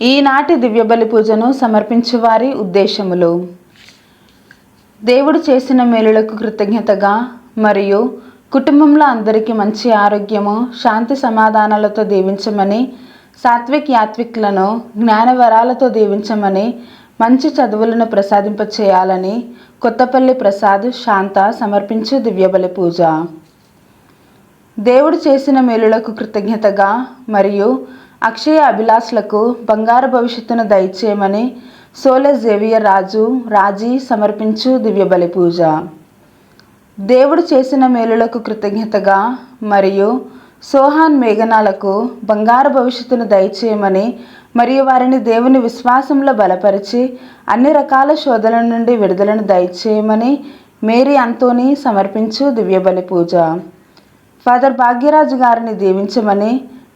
ఈనాటి దివ్యబలి పూజను సమర్పించువారి ఉద్దేశములు: దేవుడు చేసిన మేలులకు కృతజ్ఞతగా మరియు కుటుంబంలో అందరికీ మంచి ఆరోగ్యము, శాంతి సమాధానాలతో దీవించమని, సాత్విక్ యాత్విక్లను జ్ఞానవరాలతో దీవించమని, మంచి చదువులను ప్రసాదింపచేయాలని కొత్తపల్లి ప్రసాద్ శాంత సమర్పించు దివ్యబలి పూజ. దేవుడు చేసిన మేలులకు కృతజ్ఞతగా మరియు అక్షయ అభిలాషులకు బంగారు భవిష్యత్తును దయచేయమని సోలె జేవియర్ రాజీ సమర్పించు దివ్యబలి పూజ. దేవుడు చేసిన మేలులకు కృతజ్ఞతగా మరియు సోహాన్ మేఘనాలకు బంగారు భవిష్యత్తును దయచేయమని మరియు వారిని దేవుని విశ్వాసంలో బలపరిచి అన్ని రకాల శోధనల నుండి విడుదలను దయచేయమని మేరీ అంతోని సమర్పించు దివ్యబలి పూజ. ఫాదర్ భాగ్యరాజు గారిని దీవించమని,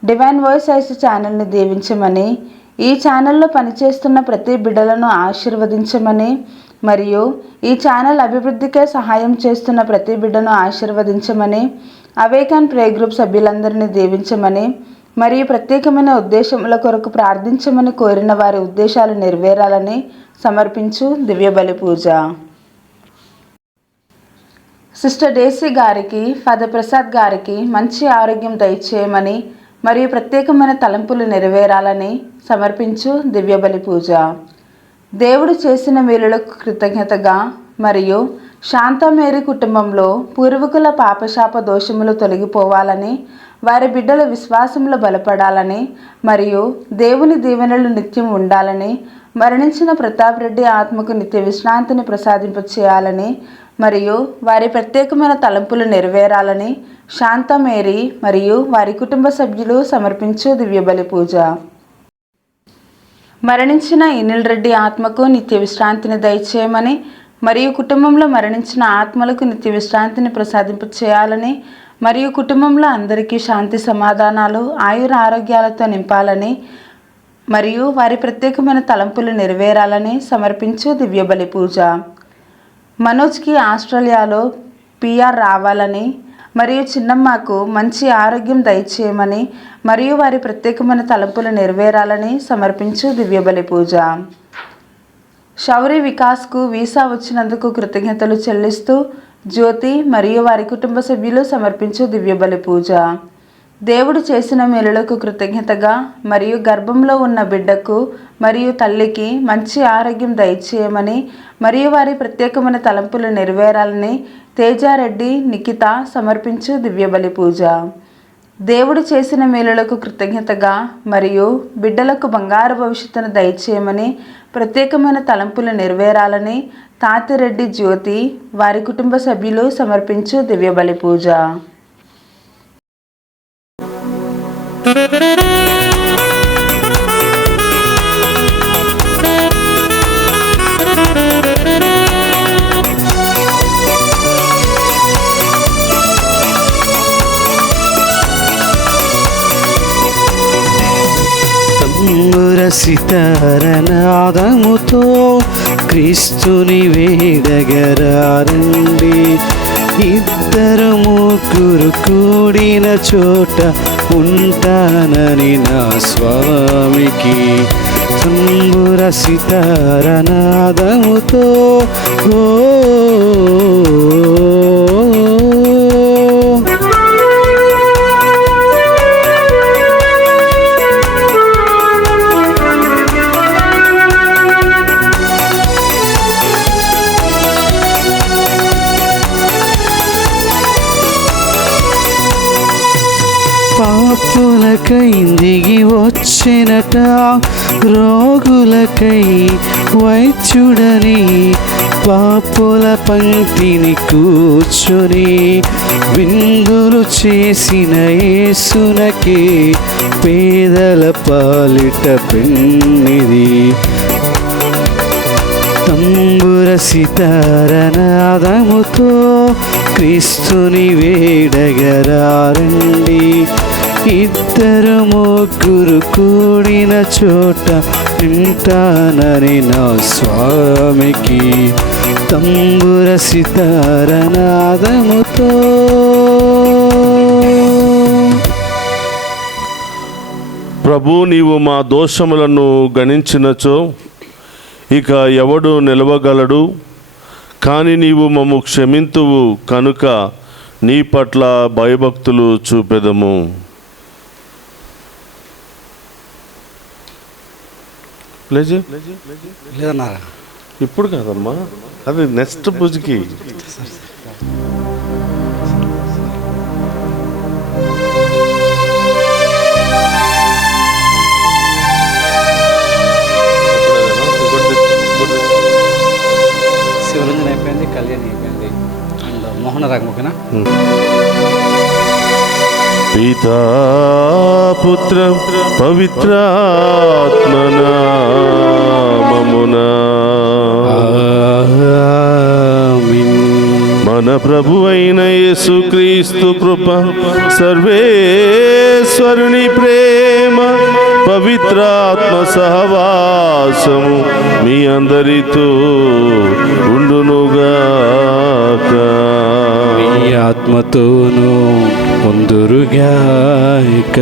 డివైన్ వాయిస్ ఐస్ ఛానల్ని దీవించమని, ఈ ఛానల్లో పనిచేస్తున్న ప్రతి బిడ్డలను ఆశీర్వదించమని మరియు ఈ ఛానల్ అభివృద్ధికే సహాయం చేస్తున్న ప్రతి బిడ్డను ఆశీర్వదించమని, అవేకన్ ప్రే గ్రూప్ సభ్యులందరినీ దీవించమని మరియు ప్రత్యేకమైన ఉద్దేశముల కొరకు ప్రార్థించమని కోరిన వారి ఉద్దేశాలు నెరవేరాలని సమర్పించు దివ్యబలి పూజ. సిస్టర్ డేసీ గారికి, ఫాదర్ ప్రసాద్ గారికి మంచి ఆరోగ్యం దయచేయమని మరియు ప్రత్యేకమైన తలంపులు నెరవేరాలని సమర్పించు దివ్యబలి పూజ. దేవుడు చేసిన మేలులకు కృతజ్ఞతగా మరియు శాంతమేరీ కుటుంబంలో పూర్వీకుల పాపశాప దోషములు తొలగిపోవాలని, వారి బిడ్డల విశ్వాసంలో బలపడాలని మరియు దేవుని దీవెనలు నిత్యం ఉండాలని, మరణించిన ప్రతాప్ రెడ్డి ఆత్మకు నిత్య విశ్రాంతిని ప్రసాదింపచేయాలని మరియు వారి ప్రత్యేకమైన తలంపులు నెరవేరాలని శాంతమేరీ మరియు వారి కుటుంబ సభ్యులు సమర్పించు దివ్యబలి పూజ. మరణించిన ఇనిల్ రెడ్డి ఆత్మకు నిత్య విశ్రాంతిని దయచేయమని మరియు కుటుంబంలో మరణించిన ఆత్మలకు నిత్య విశ్రాంతిని ప్రసాదింపచేయాలని మరియు కుటుంబంలో అందరికీ శాంతి సమాధానాలు, ఆయుర ఆరోగ్యాలతో నింపాలని మరియు వారి ప్రత్యేకమైన తలంపులు నెరవేరాలని సమర్పించు దివ్యబలి పూజ. మనోజ్కి ఆస్ట్రేలియాలో PR రావాలని మరియు చిన్నమ్మకు మంచి ఆరోగ్యం దయచేయమని మరియు వారి ప్రత్యేకమైన తలంపులు నెరవేరాలని సమర్పించు దివ్యబలి పూజ. శౌరి వికాస్కు వీసా వచ్చినందుకు కృతజ్ఞతలు చెల్లిస్తూ జ్యోతి మరియు వారి కుటుంబ సభ్యులు సమర్పించు దివ్యబలి పూజ. దేవుడు చేసిన మేలులకు కృతజ్ఞతగా మరియు గర్భంలో ఉన్న బిడ్డకు మరియు తల్లికి మంచి ఆరోగ్యం దయచేయమని మరియు వారి ప్రత్యేకమైన తలంపులు నెరవేరాలని తేజారెడ్డి నిఖిత సమర్పించు దివ్యబలి పూజ. దేవుడు చేసిన మేలులకు కృతజ్ఞతగా మరియు బిడ్డలకు బంగారు భవిష్యత్తును దయచేయమని ప్రత్యేకమైన తలంపులు నెరవేరాలని తాతిరెడ్డి జ్యోతి వారి కుటుంబ సభ్యులు సమర్పించు దివ్యబలి పూజ. సితారనాదముతో క్రీస్తుని వేడగరారండి. ఇద్దరు ముగ్గురు కూడిన చోట ఉంటానని నా స్వామికి తంబుర సితారనాదముతో పాపులకై దిగి వచ్చినట, రోగులకై వైద్యుడని పాపుల పంక్తిని కూర్చొని విందులు చేసిన యేసునకే పేదల పాలిట పెన్నిది. తంబుర సితారనాదముతో క్రీస్తుని వేడగరారండి. ఇద్దరు ముగ్గురు కూడిన చోట ఉంటానని నా స్వామికి తంబుర సితారనాదముతో ప్రభు, నీవు మా దోషములను గణించినచో ఇక ఎవడు నిలవగలడు? కానీ నీవు మమ్ము క్షమింతువు కనుక నీ పట్ల భయభక్తులు చూపెదము. లేదన్నారా? ఇప్పుడు కాదమ్మా, అది నెక్స్ట్ పూజకి. శివరంజన్ అయిపోయింది, కళ్యాణి అయిపోయింది, అండ్ మోహన రాగముఖనా. పితా పుత్ర పవిత్రాత్మనామమునా మన ప్రభు అయిన యేసుక్రీస్తు కృప, సర్వేశ్వరుని ప్రేమ, పవిత్రాత్మ సహవాసము మీ అందరితో ఉండునుగాక. మీ ఆత్మతోనూ ఉందురుగాక.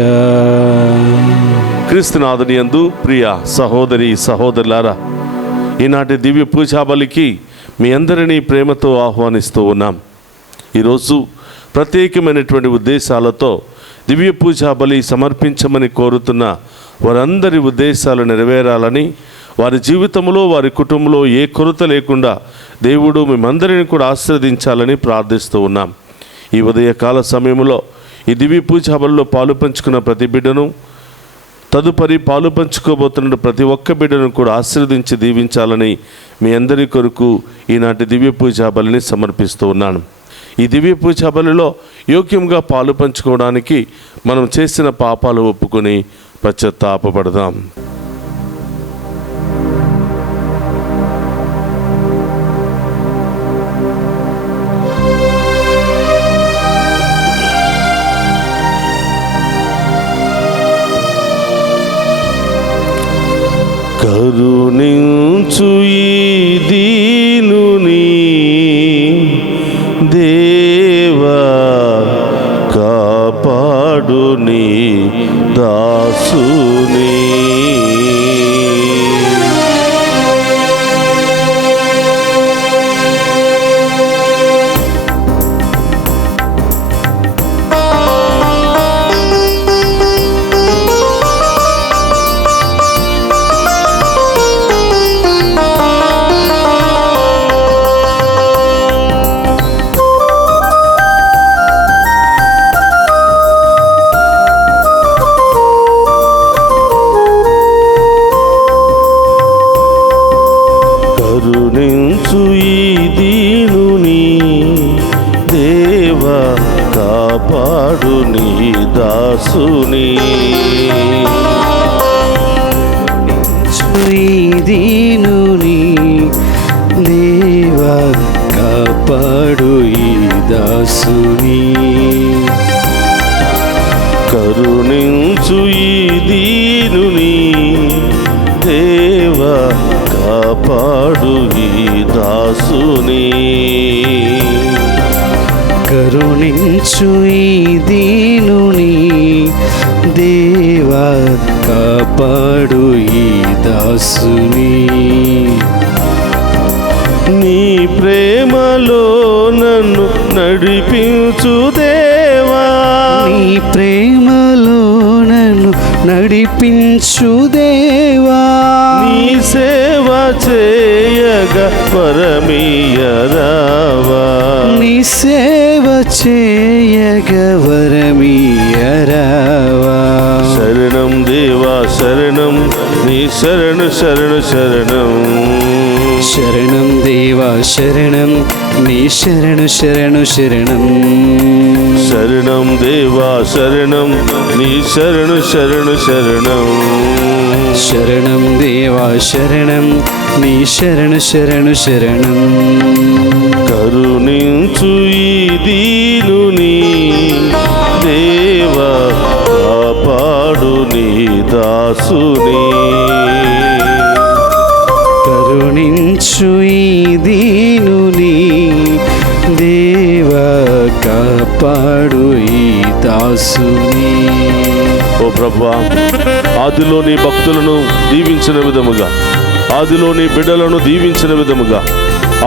క్రీస్తునాథుని యందు ప్రియ సహోదరి సహోదరులారా, ఈనాటి దివ్య పూజాబలికి మీ అందరినీ ప్రేమతో ఆహ్వానిస్తూ ఉన్నాం. ఈరోజు ప్రత్యేకమైనటువంటి ఉద్దేశాలతో దివ్య పూజాబలి సమర్పించమని కోరుతున్న వారందరి ఉద్దేశాలు నెరవేరాలని, వారి జీవితంలో వారి కుటుంబంలో ఏ కొరత లేకుండా దేవుడు మేమందరిని కూడా ఆశీర్వదించాలని ప్రార్థిస్తూ ఉన్నాం. ఈ ఉదయకాల సమయంలో ఈ దివ్య పూజాబలిలో పాలు పంచుకున్న ప్రతి బిడ్డను, తదుపరి పాలు పంచుకోబోతున్న ప్రతి ఒక్క బిడ్డను కూడా ఆశీర్వదించి దీవించాలని మీ అందరి కొరకు ఈనాటి దివ్య పూజాబలిని సమర్పిస్తూ ఉన్నాను. ఈ దివ్య పూజాబలిలో యోగ్యంగా పాలు పంచుకోవడానికి మనం చేసిన పాపాలు ఒప్పుకొని పశ్చాత్తాపపడదాం. కరుణించు ఈ దీనుని దేవా, కాపాడు నీ దాసుని. కరుణించు ఈ దీనుని దేవా, కాపాడు నీ దాసుని. ఈ దీనుని దేవా, కాపాడు ఈ దాసుని. కరుణించు ఈ దీనుని దేవా, కాపాడు ఈ దాసుని. కరుణించు ఈ దీనుని దేవా, కాపాడు ఈ దాసుని. నీ ప్రేమలో నన్ను నడిపించు దేవా, నీ ప్రేమలో నన్ను నడిపించు దేవా. నీ సేవ చేయగా వరమీయరావా, నీ సేవ చేయగ వరమీయరావా. శరణం దేవా శరణం, నీ శరణు శరణు శరణం. శరణం దేవా శరణం, నీ శరణు శరణు శరణం. శరణం దేవా శరణం, నీ శరణు శరణు శరణం. శరణం దేవా శరణం, నీ శరణు శరణు శరణం. కరుణించు ఈ దీనుని దేవా, కాపాడు నీ దాసుని. కరుణించు ఈ దీనుని దేవా, కాపాడు ఈ దాసుని. ఓ ప్రభువా, ఆదిలో నీ భక్తులను దీవించిన విధముగా, ఆదిలో నీ బిడ్డలను దీవించిన విధముగా,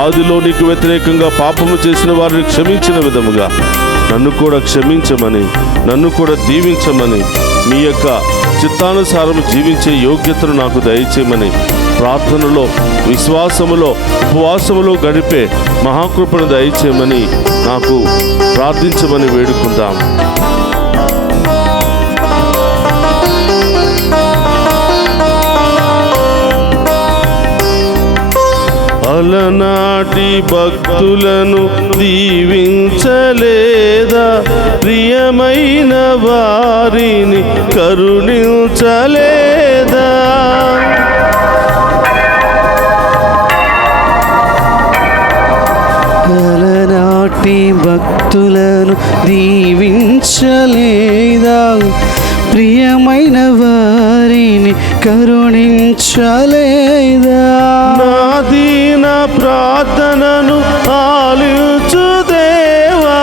ఆదిలో నీకు వ్యతిరేకంగా పాపము చేసిన వారిని క్షమించిన విధముగా నన్ను కూడా క్షమించమని, నన్ను కూడా దీవించమని, మీ యొక్క చిత్తానుసారం జీవించే యోగ్యతను నాకు దయచేయమని ప్రార్థనలో, విశ్వాసములో, ఉపవాసములో గడిపే మహాకృపను దయచేయమని నాకు ప్రార్థించమని వేడుకుందాం. అలనాటి భక్తులను దీవించలేదా, ప్రియమైన వారిని కరుణించలేదా? అలనాటి భక్తులను దీవించలేదా, ప్రియమైన వారిని కరుణించలేదా? నా దీన ప్రార్థనను ఆలించు దేవా,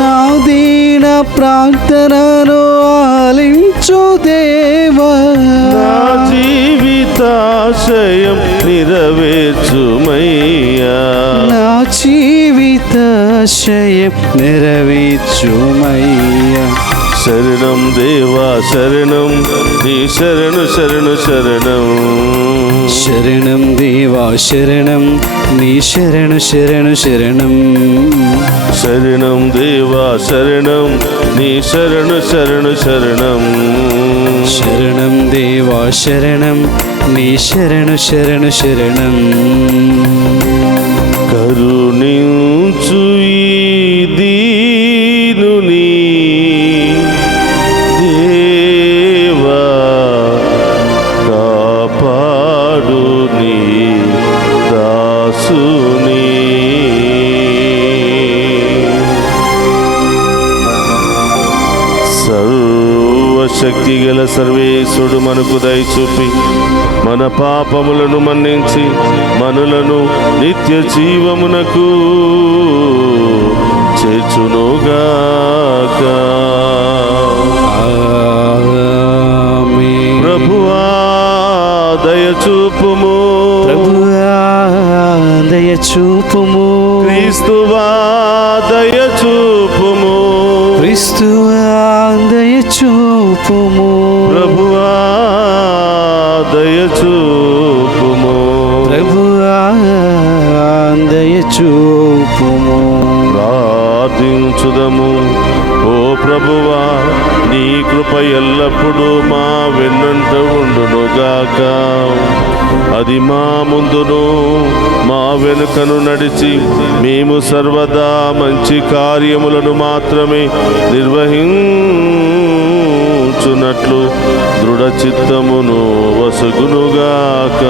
నా దీన ప్రార్థనను ఆలించు దేవా, నా జీవితాశయం నెరవేర్చుమయ్యా, నా జీవితాశయం నెరవేర్చుమయ్యా. శరణం దేవా శరణం, నీ శరణు శరణు శరణం. శరణం దేవా శరణం, నీ శరణు శరణు శరణం. శరణం దేవా శరణం, నీ శరణు శరణు శరణం. శరణం దేవా శరణం, నీ శరణు శరణు శరణం. కరుణించు ఈ దీనుని దేవా, కాపాడు నీ దాసుని. సర్వశక్తి గల సర్వేశ్వరుడు మనకు దయచూపి మన పాపములను మన్నించి మనలను నిత్య జీవమునకు చేర్చునుగాక. ఆమేన్. ప్రభువా దయచూపుము, ప్రభువా దయచూపుము, క్రీస్తువా దయచూపుము, క్రీస్తువా దయచూపుము, ప్రభువా దయచూపుము, ప్రభువా దయచూపుము. ప్రార్థించుదము. ఓ ప్రభువా, నీ కృప ఎల్లప్పుడూ మా వెన్నంట ఉండునుగాక. అది మా ముందును మా వెనుకను నడిచి మేము సర్వదా మంచి కార్యములను మాత్రమే నిర్వహించున్నట్లు దృఢ చిత్తమును వసగునుగాక.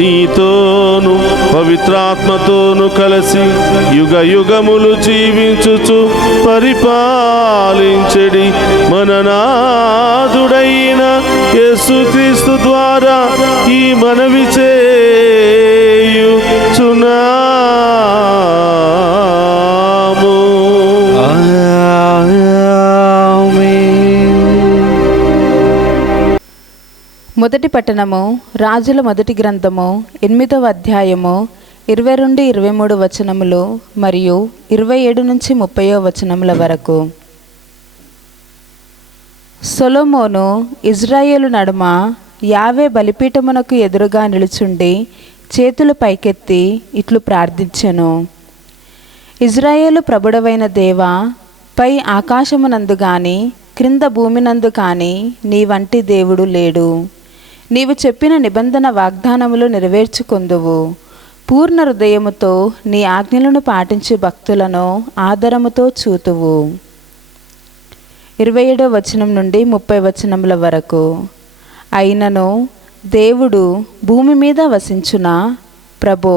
నీతోను పవిత్రాత్మతోను కలిసి యుగ యుగములు జీవించుచు పరిపాలించెడి మన నాథుడైన యేసుక్రీస్తు ద్వారా ఈ మనవి చేయుచున్నాము. మొదటి పట్టణము రాజుల మొదటి గ్రంథము 8వ అధ్యాయము 22-23 వచనములు మరియు 27 నుంచి 30వ వచనముల వరకు. సొలొమోను ఇజ్రాయేలు నడుమ యావే బలిపీఠమునకు ఎదురుగా నిలుచుండి చేతులు పైకెత్తి ఇట్లు ప్రార్థించెను. ఇజ్రాయేలు ప్రభుడవైన దేవా, పై ఆకాశమునందు గాని క్రింద భూమినందు కాని నీ వంటి దేవుడు లేడు. నీవు చెప్పిన నిబంధన వాగ్దానములు నెరవేర్చుకొందువు. పూర్ణ హృదయముతో నీ ఆజ్ఞలను పాటించే భక్తులను ఆదరముతో చూతువు. 27వ వచనం నుండి 30 వచనముల వరకు. అయినను దేవుడు భూమి మీద వసించునా? ప్రభో,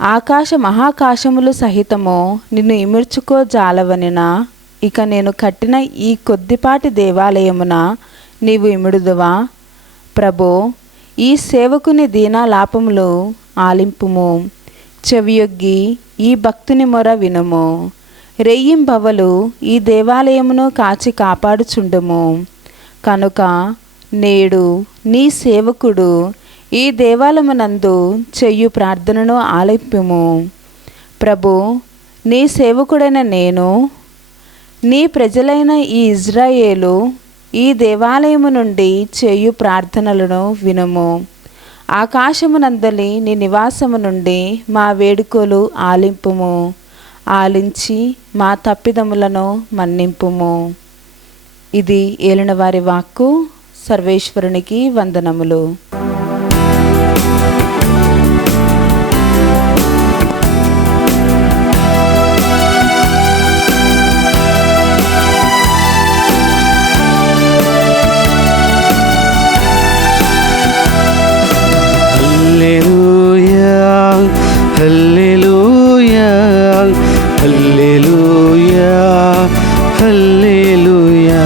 ఆకాశ మహాకాశములు సహితము నిన్ను ఇముడ్చుకోజాలవనినా? ఇక నేను కట్టిన ఈ కొద్దిపాటి దేవాలయమున నీవు ఇముడుదువా? ప్రభో, ఈ సేవకుని దీనాలాపములు ఆలింపుము. చెవియొగ్గి ఈ భక్తుని మొర వినుము. రెయ్యింబవలు ఈ దేవాలయమును కాచి కాపాడుచుండుము. కనుక నేడు నీ సేవకుడు ఈ దేవాలయమునందు చెయ్యు ప్రార్థనను ఆలపింపుము. ప్రభు, నీ సేవకుడైన నేను, నీ ప్రజలైన ఈ ఇజ్రాయేలు ఈ దేవాలయము నుండి చేయు ప్రార్థనలను వినుము. ఆకాశమునందలి నీ నివాసము నుండి మా వేడుకలు ఆలింపుము. ఆలించి మా తప్పిదములను మన్నింపుము. ఇది ఏలినవారి వాక్కు. సర్వేశ్వరునికి వందనములు. హల్లెలూయా, హల్లెలూయా, హల్లెలూయా, హల్లెలూయా,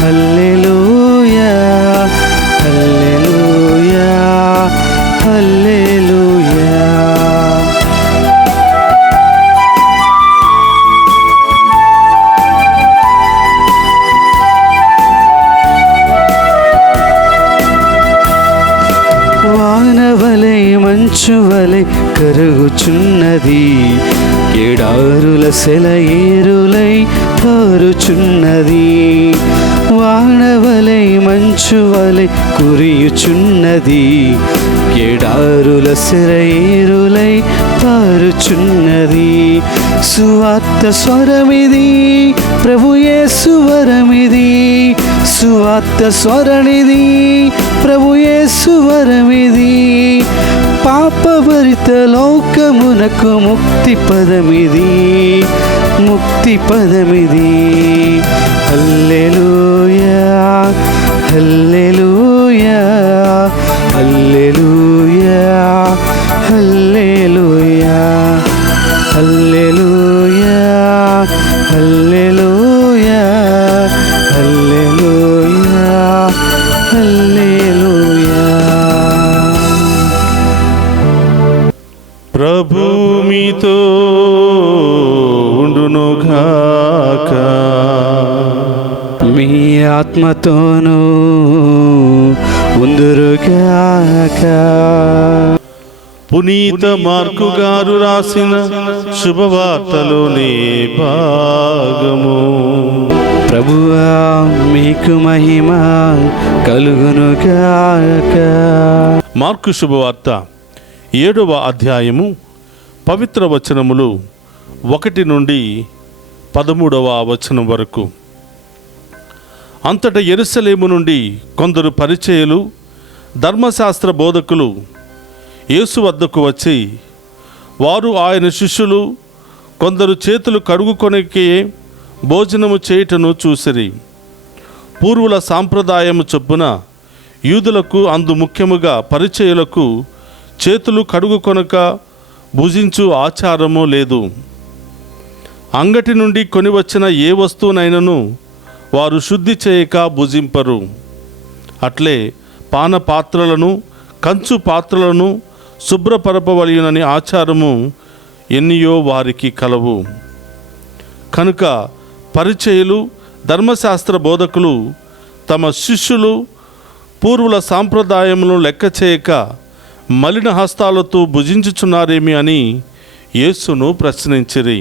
హల్లెలూయా, హల్లెలూయా, హల్లెలూయా. వానవలై మంచువలై కరుగుచున్నది, ఎడారుల సెలయేరులై పారుచున్నది. వానవలై మంచువలై కురియుచున్నది, ఎడారుల సెలయేరులై పారుచున్నది. సువార్త స్వరమిది, ప్రభు యేసు వరమిది. సువార్త స్వరణిది, ప్రభు యేసు వరమిది. పాపభరిత లోకమునకు ముక్తి పదమిది, ముక్తి పదమిది. హల్లెలూయా, హల్లెలూయా, హల్లెలూయా, హల్లెలూయా, హల్లెలూయా, హల్లెలూయా, హల్లెలూయా, హల్లెలూయా. ప్రభు మీతో ఉండునుగాక. మీ ఆత్మతోనూ ఉందురుగాక. పునీత మార్కు గారు రాసిన శుభవార్తలోని భాగము. ప్రభువా, మీకు మహిమ కలుగునుగాక. మార్కు శుభవార్త 7వ అధ్యాయము పవిత్ర వచనములు 1 నుండి 13వ వచనం వరకు. అంతటా యెరూషలేము నుండి కొందరు పరిచయులు, ధర్మశాస్త్ర బోధకులు యేసు వద్దకు వచ్చి, వారు ఆయన శిష్యులు కొందరు చేతులు కడుగుకొనకే భోజనము చేయుటను చూసిరి. పూర్వుల సాంప్రదాయము చొప్పున యూదులకు, అందు ముఖ్యముగా పరిచయులకు చేతులు కడుగుకొనక భుజించు ఆచారము లేదు. అంగటి నుండి కొని వచ్చిన ఏ వస్తువునైనను వారు శుద్ధి చేయక భుజింపరు. అట్లే పానపాత్రలను, కంచు పాత్రలను శుభ్రపరపవలయునని ఆచారము ఎన్నియో వారికి కలవు. కనుక పరిచయులు, ధర్మశాస్త్ర బోధకులు తమ శిష్యులు పూర్వుల సాంప్రదాయములను లెక్క చేయక మలిన హస్తాలతో భుజించుచున్నారేమి అని యేసును ప్రశ్నించిరి.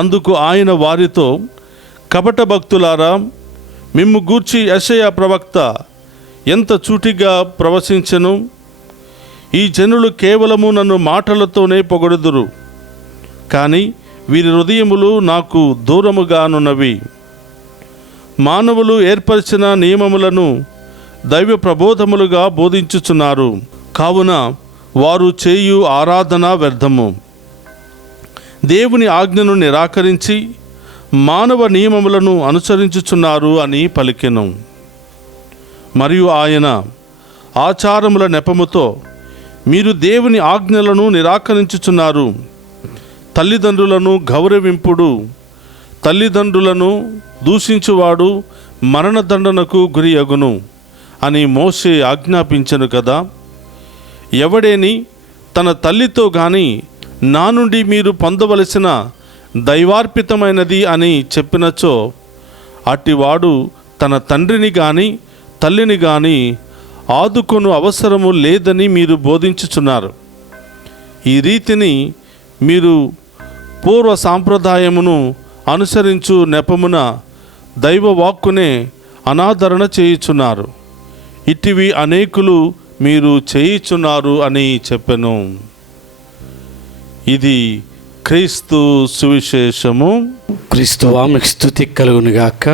అందుకు ఆయన వారితో, కపట భక్తులారా, మిమ్ము గూర్చి యెషయా ప్రవక్త ఎంత చూటిగా ప్రవశించెను. ఈ జనులు కేవలము నన్ను మాటలతోనే పొగడుదురు, కానీ వీరి హృదయములు నాకు దూరముగానున్నవి. మానవులు ఏర్పరిచిన నియమములను దైవ ప్రబోధములుగా బోధించుచున్నారు. కావున వారు చేయు ఆరాధన వ్యర్థము. దేవుని ఆజ్ఞను నిరాకరించి మానవ నియమములను అనుసరించుచున్నారు అని పలికెను. మరియు ఆయన ఆచారముల నెపముతో, మీరు దేవుని ఆజ్ఞలను నిరాకరించుచున్నారు. తల్లిదండ్రులను గౌరవింపుడు, తల్లిదండ్రులను దూషించువాడు మరణదండనకు గురియగును అని మోషే ఆజ్ఞాపించెను కదా. ఎవడేని తన తల్లితో గాని నా నుండి మీరు పొందవలసిన దైవార్పితమైనది అని చెప్పినచో అట్టివాడు తన తండ్రిని గాని తల్లిని గాని ఆదుకొను అవసరము లేదని మీరు బోధించుచున్నారు. ఈ రీతిని మీరు పూర్వ సాంప్రదాయమును అనుసరించు నెపమున దైవ వాక్కునే అనాదరణ చేయుచున్నారు. ఇటివి అనేకులు మీరు చేయుచున్నారు అని చెప్పెను. ఇది క్రీస్తు సువిశేషము. క్రీస్తువా మీకు స్తుతి కలుగునుగాక.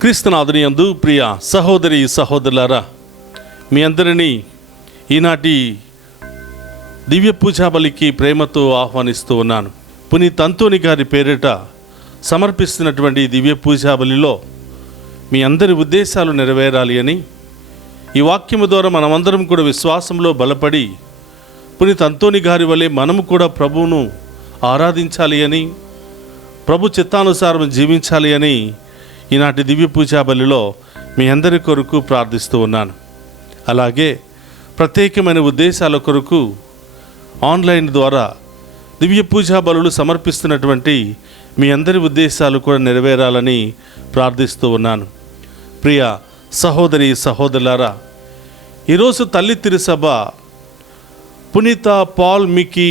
క్రీస్తునాథుని యందు ప్రియ సహోదరి సహోదరులారా, మీ అందరినీ ఈనాటి దివ్య పూజా బలికి ప్రేమతో ఆహ్వానిస్తూ ఉన్నాను. పునీత్ అంతోని గారి పేరిట సమర్పిస్తున్నటువంటి దివ్య పూజా బలిలో మీ అందరి ఉద్దేశాలు నెరవేరాలి అని, ఈ వాక్యము ద్వారా మనమందరం కూడా విశ్వాసంలో బలపడి పునీత్ అంతోని గారి వలె మనము కూడా ప్రభువును ఆరాధించాలి అని, ప్రభు చిత్తానుసారం జీవించాలి అని ఈనాటి దివ్య పూజా బలిలో మీ అందరి కొరకు ప్రార్థిస్తూ ఉన్నాను. అలాగే ప్రత్యేకమైన ఉద్దేశాల కొరకు ఆన్లైన్ ద్వారా దివ్య పూజా బలులు సమర్పిస్తున్నటువంటి మీ అందరి ఉద్దేశాలు కూడా నెరవేరాలని ప్రార్థిస్తూ ఉన్నాను. ప్రియ సహోదరి సహోదరులారా, ఈరోజు తల్లి తిరుసభ పునీత పాల్ మికీ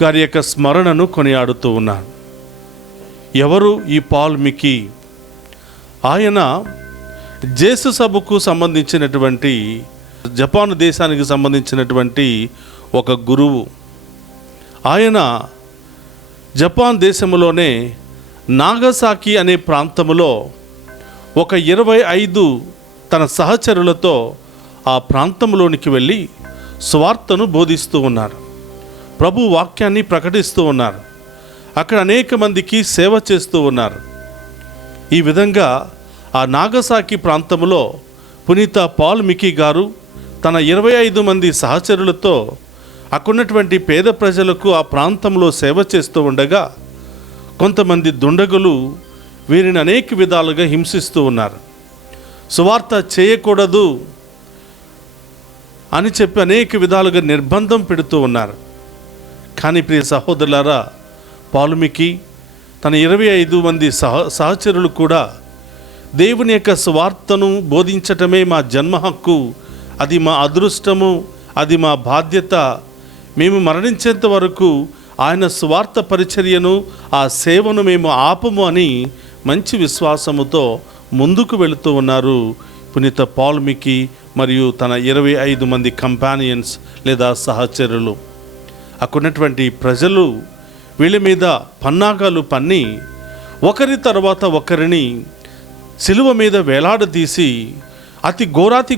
గారి యొక్క స్మరణను కొనియాడుతూ ఉన్నాను. ఎవరు ఈ పాల్ మికీ? ఆయన జేసు సభకు సంబంధించినటువంటి జపాన్ దేశానికి సంబంధించినటువంటి ఒక గురువు. ఆయన జపాన్ దేశంలోనే నాగసాకి అనే ప్రాంతంలో ఒక 25 తన సహచరులతో ఆ ప్రాంతంలోనికి వెళ్ళి సువార్తను బోధిస్తూ ఉన్నారు. ప్రభు వాక్యాన్ని ప్రకటిస్తూ ఉన్నారు. అక్కడ అనేక మందికి సేవ చేస్తూ ఉన్నారు. ఈ విధంగా ఆ నాగసాకి ప్రాంతంలో పునీత పాల్ మికీ గారు తన 25 మంది సహచరులతో అక్కడున్నటువంటి పేద ప్రజలకు ఆ ప్రాంతంలో సేవ చేస్తూ ఉండగా కొంతమంది దుండగులు వీరిని అనేక విధాలుగా హింసిస్తూ ఉన్నారు. సువార్త చేయకూడదు అని చెప్పి అనేక విధాలుగా నిర్బంధం పెడుతూ ఉన్నారు. కానీ ప్రియ సహోదరులారా, పాల్ మికీ తన 25 మంది సహచరులు కూడా దేవుని యొక్క సువార్తను బోధించటమే మా జన్మ హక్కు, అది మా అదృష్టము, అది మా బాధ్యత, మేము మరణించేంత వరకు ఆయన సువార్త పరిచర్యను ఆ సేవను మేము ఆపము అని మంచి విశ్వాసముతో ముందుకు వెళుతూ ఉన్నారు పునీత పాల్ మికీ మరియు తన 25 మంది కంపానియన్స్ లేదా సహచరులు. అక్కడున్నటువంటి ప్రజలు వీళ్ళ మీద పన్నాగాలు పన్ని ఒకరి తర్వాత ఒకరిని సిలువ మీద వేలాడదీసి అతి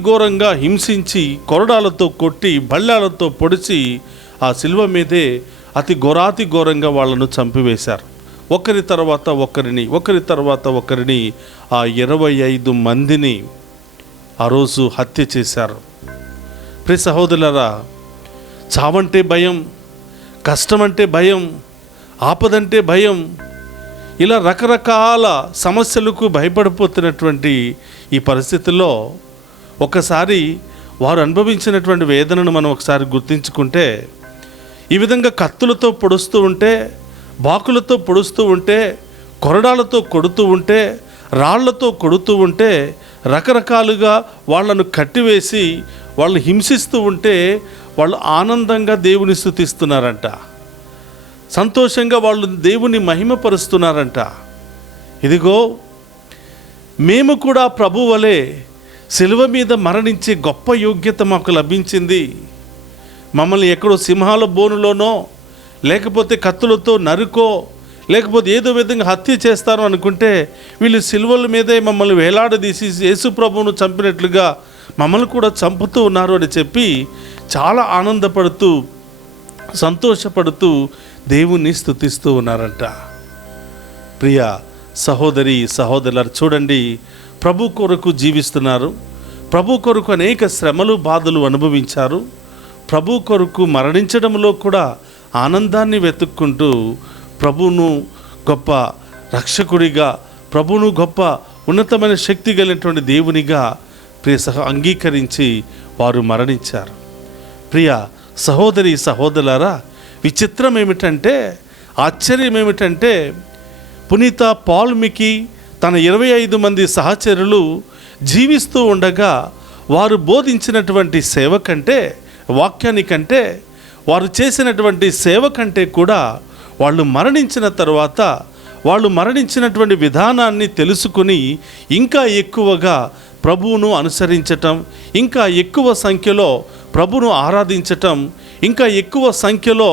ఘోరంగా హింసించి కొరడాలతో కొట్టి బళ్ళాలతో పొడిచి ఆ సిలువ మీదే అతి ఘోరంగా వాళ్ళను చంపివేశారు. ఒకరి తర్వాత ఒకరిని ఆ 25 మందిని ఆ రోజు హత్య చేశారు. ప్రియ సహోదరులారా, చావంటే భయం, కష్టమంటే భయం, ఆపదంటే భయం, ఇలా రకరకాల సమస్యలకు భయపడిపోతున్నటువంటి ఈ పరిస్థితుల్లో ఒకసారి వారు అనుభవించినటువంటి వేదనను మనం ఒకసారి గుర్తించుకుంటే, ఈ విధంగా కత్తులతో పొడుస్తూ ఉంటే, బాకులతో పొడుస్తూ ఉంటే, కొరడాలతో కొడుతూ ఉంటే, రాళ్లతో కొడుతూ ఉంటే, రకరకాలుగా వాళ్ళను కట్టివేసి వాళ్ళు హింసిస్తూ ఉంటే వాళ్ళు ఆనందంగా దేవుని స్తుతిస్తున్నారంట, సంతోషంగా వాళ్ళు దేవుని మహిమపరుస్తున్నారంట. ఇదిగో మేము కూడా ప్రభు వలె సిలువ మీద మరణించే గొప్ప యోగ్యత మాకు లభించింది. మమ్మల్ని ఎక్కడో సింహాల బోనులోనో లేకపోతే కత్తులతో నరుకో లేకపోతే ఏదో విధంగా హత్య చేస్తారో అనుకుంటే వీళ్ళు సిలువల మీదే మమ్మల్ని వేలాడదీసి యేసు ప్రభువును చంపినట్లుగా మమ్మల్ని కూడా చంపుతూ ఉన్నారు అని చెప్పి చాలా ఆనందపడుతూ సంతోషపడుతూ దేవుణ్ణి స్తుతిస్తూ ఉన్నారంట. ప్రియ సహోదరి సహోదరులారు, చూడండి, ప్రభు కొరకు జీవిస్తున్నారు, ప్రభు కొరకు అనేక శ్రమలు బాధలు అనుభవించారు, ప్రభు కొరకు మరణించడంలో కూడా ఆనందాన్ని వెతుక్కుంటూ ప్రభువును గొప్ప రక్షకుడిగా, ప్రభువును గొప్ప ఉన్నతమైన శక్తి కలిగినటువంటి దేవునిగా అంగీకరించి వారు మరణించారు. ప్రియ సహోదరి సహోదరులారా, విచిత్రం ఏమిటంటే, ఆశ్చర్యం ఏమిటంటే, పునీత పాల్మికి తన 25 మంది సహచరులు జీవిస్తూ ఉండగా వారు బోధించినటువంటి సేవ కంటే, వాక్యానికంటే, వారు చేసినటువంటి సేవ కంటే కూడా వాళ్ళు మరణించిన తర్వాత వాళ్ళు మరణించినటువంటి విధానాన్ని తెలుసుకుని ఇంకా ఎక్కువగా ప్రభువును అనుసరించటం, ఇంకా ఎక్కువ సంఖ్యలో ప్రభువును ఆరాధించటం, ఇంకా ఎక్కువ సంఖ్యలో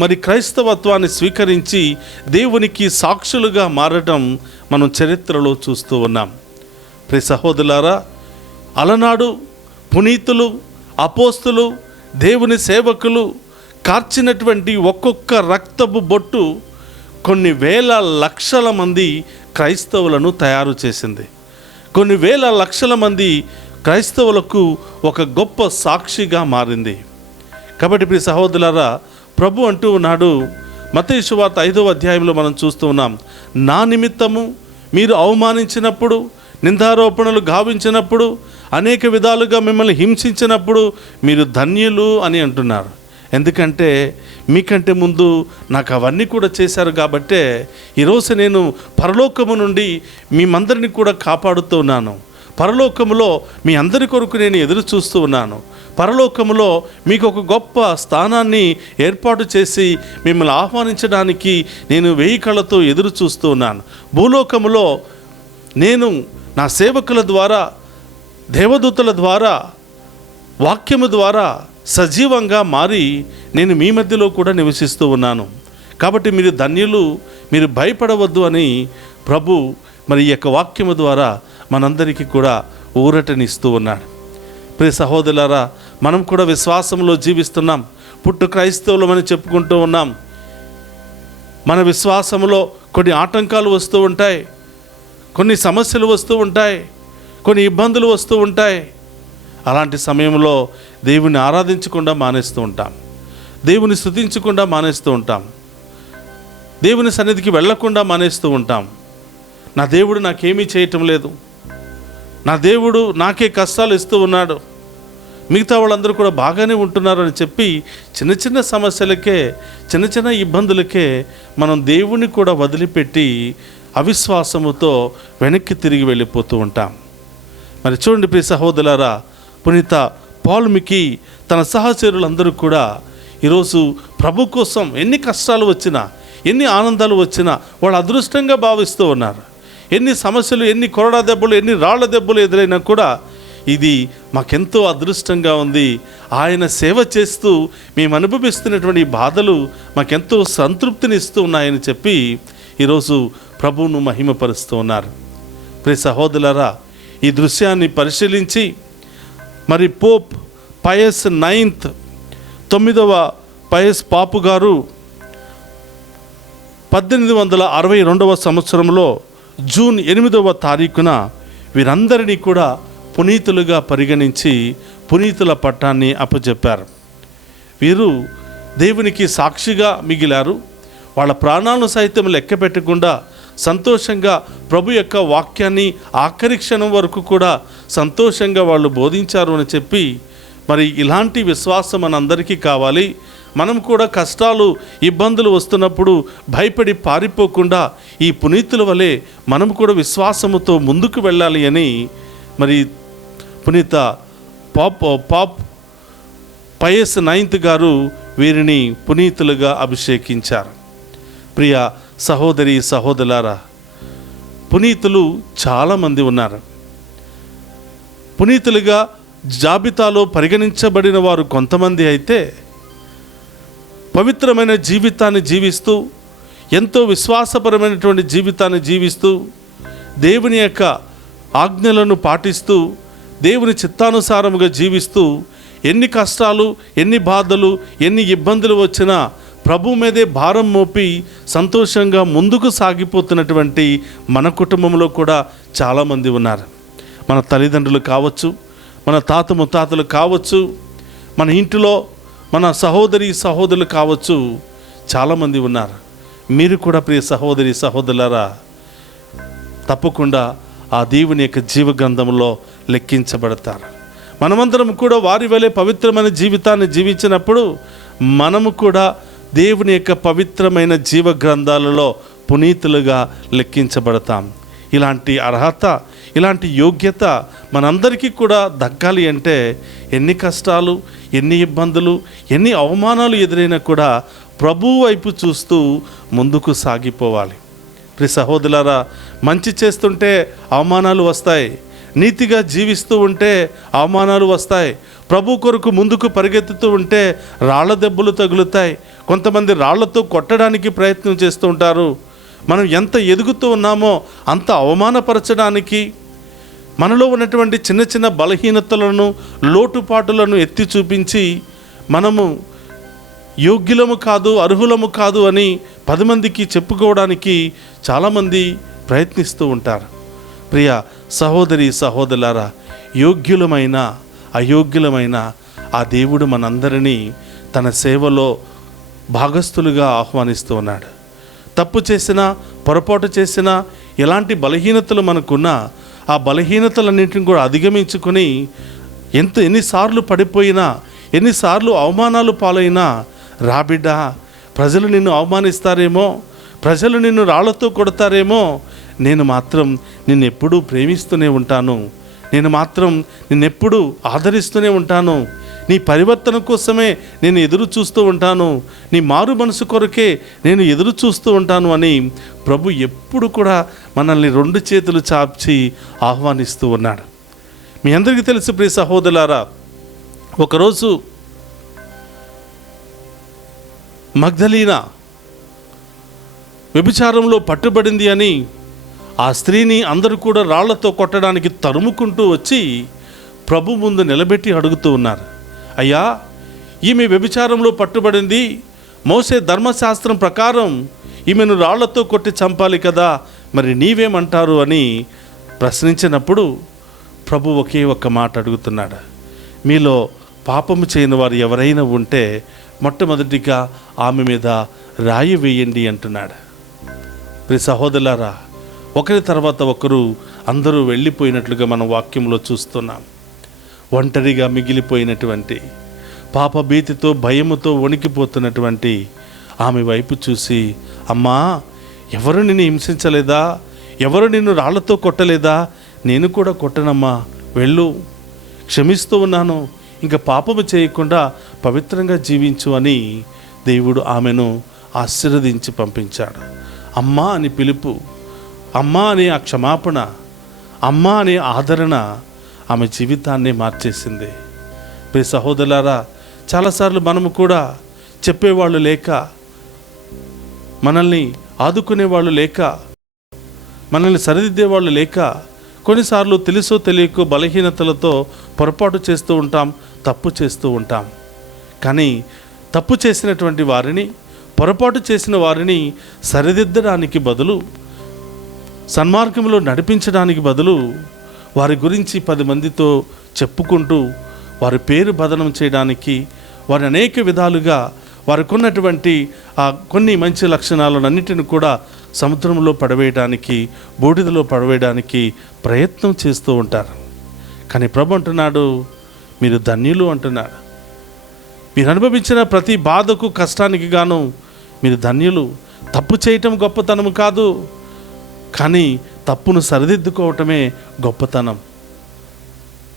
మరి క్రైస్తవత్వాన్ని స్వీకరించి దేవునికి సాక్షులుగా మారటం మనం చరిత్రలో చూస్తూ ఉన్నాం. ప్రియ సహోదరులారా, అలనాడు పునీతులు, అపోస్తులు, దేవుని సేవకులు కార్చినటువంటి ఒక్కొక్క రక్తపు బొట్టు కొన్ని వేల లక్షల మంది క్రైస్తవులను తయారు చేసింది. కొన్ని వేల లక్షల మంది క్రైస్తవులకు ఒక గొప్ప సాక్షిగా మారింది. కాబట్టి ప్రియ సహోదరులారా, ప్రభు అంటూ ఉన్నాడు, మత్తయి సువార్త 5వ అధ్యాయంలో మనం చూస్తూ ఉన్నాం, నా నిమిత్తము మీరు అవమానించినప్పుడు, నిందారోపణలు గావించినప్పుడు, అనేక విధాలుగా మిమ్మల్ని హింసించినప్పుడు మీరు ధన్యులు అని అంటున్నారు. ఎందుకంటే మీకంటే ముందు నాకు అవన్నీ కూడా చేశారు కాబట్టే ఈరోజు నేను పరలోకము నుండి మేమందరినీ కూడా కాపాడుతున్నాను. పరలోకములో మీ అందరి కొరకు నేను ఎదురు చూస్తూ ఉన్నాను. పరలోకములో మీకు ఒక గొప్ప స్థానాన్ని ఏర్పాటు చేసి మిమ్మల్ని ఆహ్వానించడానికి నేను 1000 కళ్ళతో ఎదురు చూస్తూ ఉన్నాను. భూలోకములో నేను నా సేవకుల ద్వారా, దేవదూతల ద్వారా, వాక్యము ద్వారా సజీవంగా మారి నేను మీ మధ్యలో కూడా నివసిస్తూ ఉన్నాను. కాబట్టి మీరు ధన్యులు, మీరు భయపడవద్దు అని ప్రభు మరి ఈ యొక్క వాక్యము ద్వారా మనందరికీ కూడా ఊరటనిస్తూ ఉన్నాడు. ప్రియ సహోదరులారా, మనం కూడా విశ్వాసంలో జీవిస్తున్నాం, పుట్టు క్రైస్తవులమని చెప్పుకుంటూ ఉన్నాం. మన విశ్వాసంలో కొన్ని ఆటంకాలు వస్తూ ఉంటాయి, కొన్ని సమస్యలు వస్తూ ఉంటాయి, కొన్ని ఇబ్బందులు వస్తూ ఉంటాయి. అలాంటి సమయంలో దేవుని ఆరాధించకుండా మానేస్తూ ఉంటాం, దేవుని స్తుతించకుండా మానేస్తూ ఉంటాం, దేవుని సన్నిధికి వెళ్లకుండా మానేస్తూ ఉంటాం. నా దేవుడు నాకేమీ చేయటం లేదు, నా దేవుడు నాకే కష్టాలు ఇస్తూ ఉన్నాడు, మిగతా వాళ్ళందరూ కూడా బాగానే ఉంటున్నారు అని చెప్పి చిన్న చిన్న సమస్యలకే, చిన్న చిన్న ఇబ్బందులకే మనం దేవుని కూడా వదిలిపెట్టి అవిశ్వాసముతో వెనక్కి తిరిగి వెళ్ళిపోతూ ఉంటాం. మరి చూడండి ప్రియ సహోదరులారా, పునీత పాల్మికి తన సహచరులందరూ కూడా ఈరోజు ప్రభు కోసం ఎన్ని కష్టాలు వచ్చినా, ఎన్ని ఆనందాలు వచ్చినా వాళ్ళు అదృష్టంగా భావిస్తూ ఉన్నారు. ఎన్ని సమస్యలు, ఎన్ని కొరడా దెబ్బలు, ఎన్ని రాళ్ల దెబ్బలు ఎదురైనా కూడా ఇది మాకెంతో అదృష్టంగా ఉంది, ఆయన సేవ చేస్తూ మేము అనుభవిస్తున్నటువంటి బాధలు మాకెంతో సంతృప్తిని ఇస్తూ ఉన్నాయని చెప్పి ఈరోజు ప్రభువును మహిమపరుస్తూ ఉన్నారు. ప్రియ సహోదరులారా, ఈ దృశ్యాన్ని పరిశీలించి మరి పోప్ పయస్ 9th 9వ పయస్ పాపు గారు 1862వ సంవత్సరంలో జూన్ 8వ తారీఖున వీరందరినీ కూడా పునీతులుగా పరిగణించి పునీతుల పట్టాన్ని అప్పచెప్పారు. వీరు దేవునికి సాక్షిగా మిగిలారు. వాళ్ళ ప్రాణాలను సైతం లెక్క పెట్టకుండా సంతోషంగా ప్రభు యొక్క వాక్యాన్ని ఆఖరి క్షణం వరకు కూడా సంతోషంగా వాళ్ళు బోధించారు అని చెప్పి, మరి ఇలాంటి విశ్వాసం మనందరికీ కావాలి. మనం కూడా కష్టాలు, ఇబ్బందులు వస్తున్నప్పుడు భయపడి పారిపోకుండా ఈ పునీతుల వలె మనం కూడా విశ్వాసముతో ముందుకు వెళ్ళాలి అని మరి పునీత పాప్ పయస్ 9th గారు వీరిని పునీతులుగా అభిషేకించారు. ప్రియ సహోదరి సహోదరులారా, పునీతులు చాలామంది ఉన్నారు. పునీతులుగా జాబితాలో పరిగణించబడిన వారు కొంతమంది అయితే, పవిత్రమైన జీవితాన్ని జీవిస్తూ, ఎంతో విశ్వాసపరమైనటువంటి జీవితాన్ని జీవిస్తూ, దేవుని యొక్క ఆజ్ఞలను పాటిస్తూ, దేవుని చిత్తానుసారముగా జీవిస్తూ, ఎన్ని కష్టాలు, ఎన్ని బాధలు, ఎన్ని ఇబ్బందులు వచ్చినా ప్రభు మీదే భారం మోపి సంతోషంగా ముందుకు సాగిపోతున్నటువంటి మన కుటుంబంలో కూడా చాలామంది ఉన్నారు. మన తల్లిదండ్రులు కావచ్చు, మన తాత ముత్తాతలు కావచ్చు, మన ఇంటిలో మన సహోదరి సహోదరులు కావచ్చు, చాలామంది ఉన్నారు. మీరు కూడా ప్రియ సహోదరి సహోదరులారా, తప్పకుండా ఆ దేవుని యొక్క జీవ గ్రంథంలో లెక్కించబడతారు. మనమందరం కూడా వారి వలె పవిత్రమైన జీవితాన్ని జీవించినప్పుడు మనము కూడా దేవుని యొక్క పవిత్రమైన జీవ గ్రంథాలలో పునీతులుగా లెక్కించబడతాం. ఇలాంటి అర్హత, ఇలాంటి యోగ్యత మనందరికీ కూడా దక్కాలి అంటే ఎన్ని కష్టాలు, ఎన్ని ఇబ్బందులు, ఎన్ని అవమానాలు ఎదురైనా కూడా ప్రభువు వైపు చూస్తూ ముందుకు సాగిపోవాలి. ప్రియ సహోదరులారా, మంచి చేస్తుంటే అవమానాలు వస్తాయి, నీతిగా జీవిస్తూ ఉంటే అవమానాలు వస్తాయి, ప్రభు కొరకు ముందుకు పరిగెత్తుతూ ఉంటే రాళ్ల దెబ్బలు తగులుతాయి, కొంతమంది రాళ్లతో కొట్టడానికి ప్రయత్నం చేస్తూ ఉంటారు. మనం ఎంత ఎదుగుతూ ఉన్నామో అంత అవమానపరచడానికి, మనలో ఉన్నటువంటి చిన్న చిన్న బలహీనతలను, లోటుపాటులను ఎత్తి చూపించి మనము యోగ్యులము కాదు, అర్హులము కాదు అని 10 మందికి చెప్పుకోవడానికి చాలామంది ప్రయత్నిస్తూ ఉంటారు. ప్రియ సహోదరి సహోదరులారా, యోగ్యులమైన అయోగ్యులమైన ఆ దేవుడు మనందరినీ తన సేవలో భాగస్థులుగా ఆహ్వానిస్తూ ఉన్నాడు. తప్పు చేసినా, పొరపాటు చేసినా, ఎలాంటి మనకున్నా ఆ బలహీనతలన్నింటిని కూడా అధిగమించుకొని ఎన్నిసార్లు పడిపోయినా, ఎన్నిసార్లు అవమానాలు పాలైనా, రాబిడ్డ, ప్రజలు నిన్ను అవమానిస్తారేమో, ప్రజలు నిన్ను రాళ్లతో కొడతారేమో, నేను మాత్రం నిన్నెప్పుడూ ప్రేమిస్తూనే ఉంటాను, నేను మాత్రం నిన్నెప్పుడూ ఆదరిస్తూనే ఉంటాను, నీ పరివర్తన కోసమే నేను ఎదురు చూస్తూ ఉంటాను, నీ మారు మనసు కొరకే నేను ఎదురు చూస్తూ ఉంటాను అని ప్రభు ఎప్పుడు కూడా మనల్ని 2 చేతులు చాచి ఆహ్వానిస్తూ ఉన్నాడు. మీ అందరికీ తెలుసు ప్రియ సహోదరులారా, ఒకరోజు మగ్దలీనా వ్యభిచారంలో పట్టుబడింది అని ఆ స్త్రీని అందరూ కూడా రాళ్లతో కొట్టడానికి తరుముకుంటూ వచ్చి ప్రభు ముందు నిలబెట్టి అడుగుతూ ఉన్నారు, అయ్యా, ఈమె వ్యభిచారంలో పట్టుబడింది, మోసే ధర్మశాస్త్రం ప్రకారం ఈమెను రాళ్లతో కొట్టి చంపాలి కదా, మరి నీవేమంటారు అని ప్రశ్నించినప్పుడు ప్రభు ఒకే ఒక్క మాట అడుగుతున్నాడు, మీలో పాపము చేయని వారు ఎవరైనా ఉంటే మొట్టమొదటిగా ఆమె మీద రాయి వేయండి అంటున్నాడు. ప్రియ సహోదరులారా, ఒకరి తర్వాత ఒకరు అందరూ వెళ్ళిపోయినట్లుగా మనం వాక్యంలో చూస్తున్నాం. ఒంటరిగా మిగిలిపోయినటువంటి, పాప భీతితో భయముతో వణికిపోతున్నటువంటి ఆమె వైపు చూసి, అమ్మా, ఎవరు నిన్ను హింసించలేదా, ఎవరు నిన్ను రాళ్లతో కొట్టలేదా, నేను కూడా కొట్టనమ్మా, వెళ్ళు, క్షమిస్తూ ఉన్నాను, ఇంకా పాపము చేయకుండా పవిత్రంగా జీవించు అని దేవుడు ఆమెను ఆశీర్వదించి పంపించాడు. అమ్మా అని పిలుపు, అమ్మా అనే ఆ క్షమాపణ, అమ్మా అనే ఆదరణ ఆమె జీవితాన్ని మార్చేసింది. ప్రియ సహోదరులారా, చాలాసార్లు మనము కూడా చెప్పేవాళ్ళు లేక, మనల్ని ఆదుకునేవాళ్ళు లేక, మనల్ని సరిదిద్దేవాళ్ళు లేక, కొన్నిసార్లు తెలుసో తెలియకో బలహీనతలతో పొరపాటు చేస్తూ ఉంటాం, తప్పు చేస్తూ ఉంటాం. కానీ తప్పు చేసినటువంటి వారిని, పొరపాటు చేసిన వారిని సరిదిద్దడానికి బదులు, సన్మార్గంలో నడిపించడానికి బదులు వారి గురించి 10 మందితో చెప్పుకుంటూ వారి పేరు బదనం చేయడానికి, వారి అనేక విధాలుగా వారికి ఉన్నటువంటి కొన్ని మంచి లక్షణాలన్నింటిని కూడా సముద్రంలో పడవేయడానికి, బూడిదలో పడవేయడానికి ప్రయత్నం చేస్తూ ఉంటారు. కానీ ప్రభు అంటున్నాడు, మీరు ధన్యులు అంటున్నాడు. మీరు అనుభవించిన ప్రతి బాధకు, కష్టానికి గాను మీరు ధన్యులు. తప్పు చేయటం గొప్పతనం కాదు, కానీ తప్పును సరిదిద్దుకోవటమే గొప్పతనం.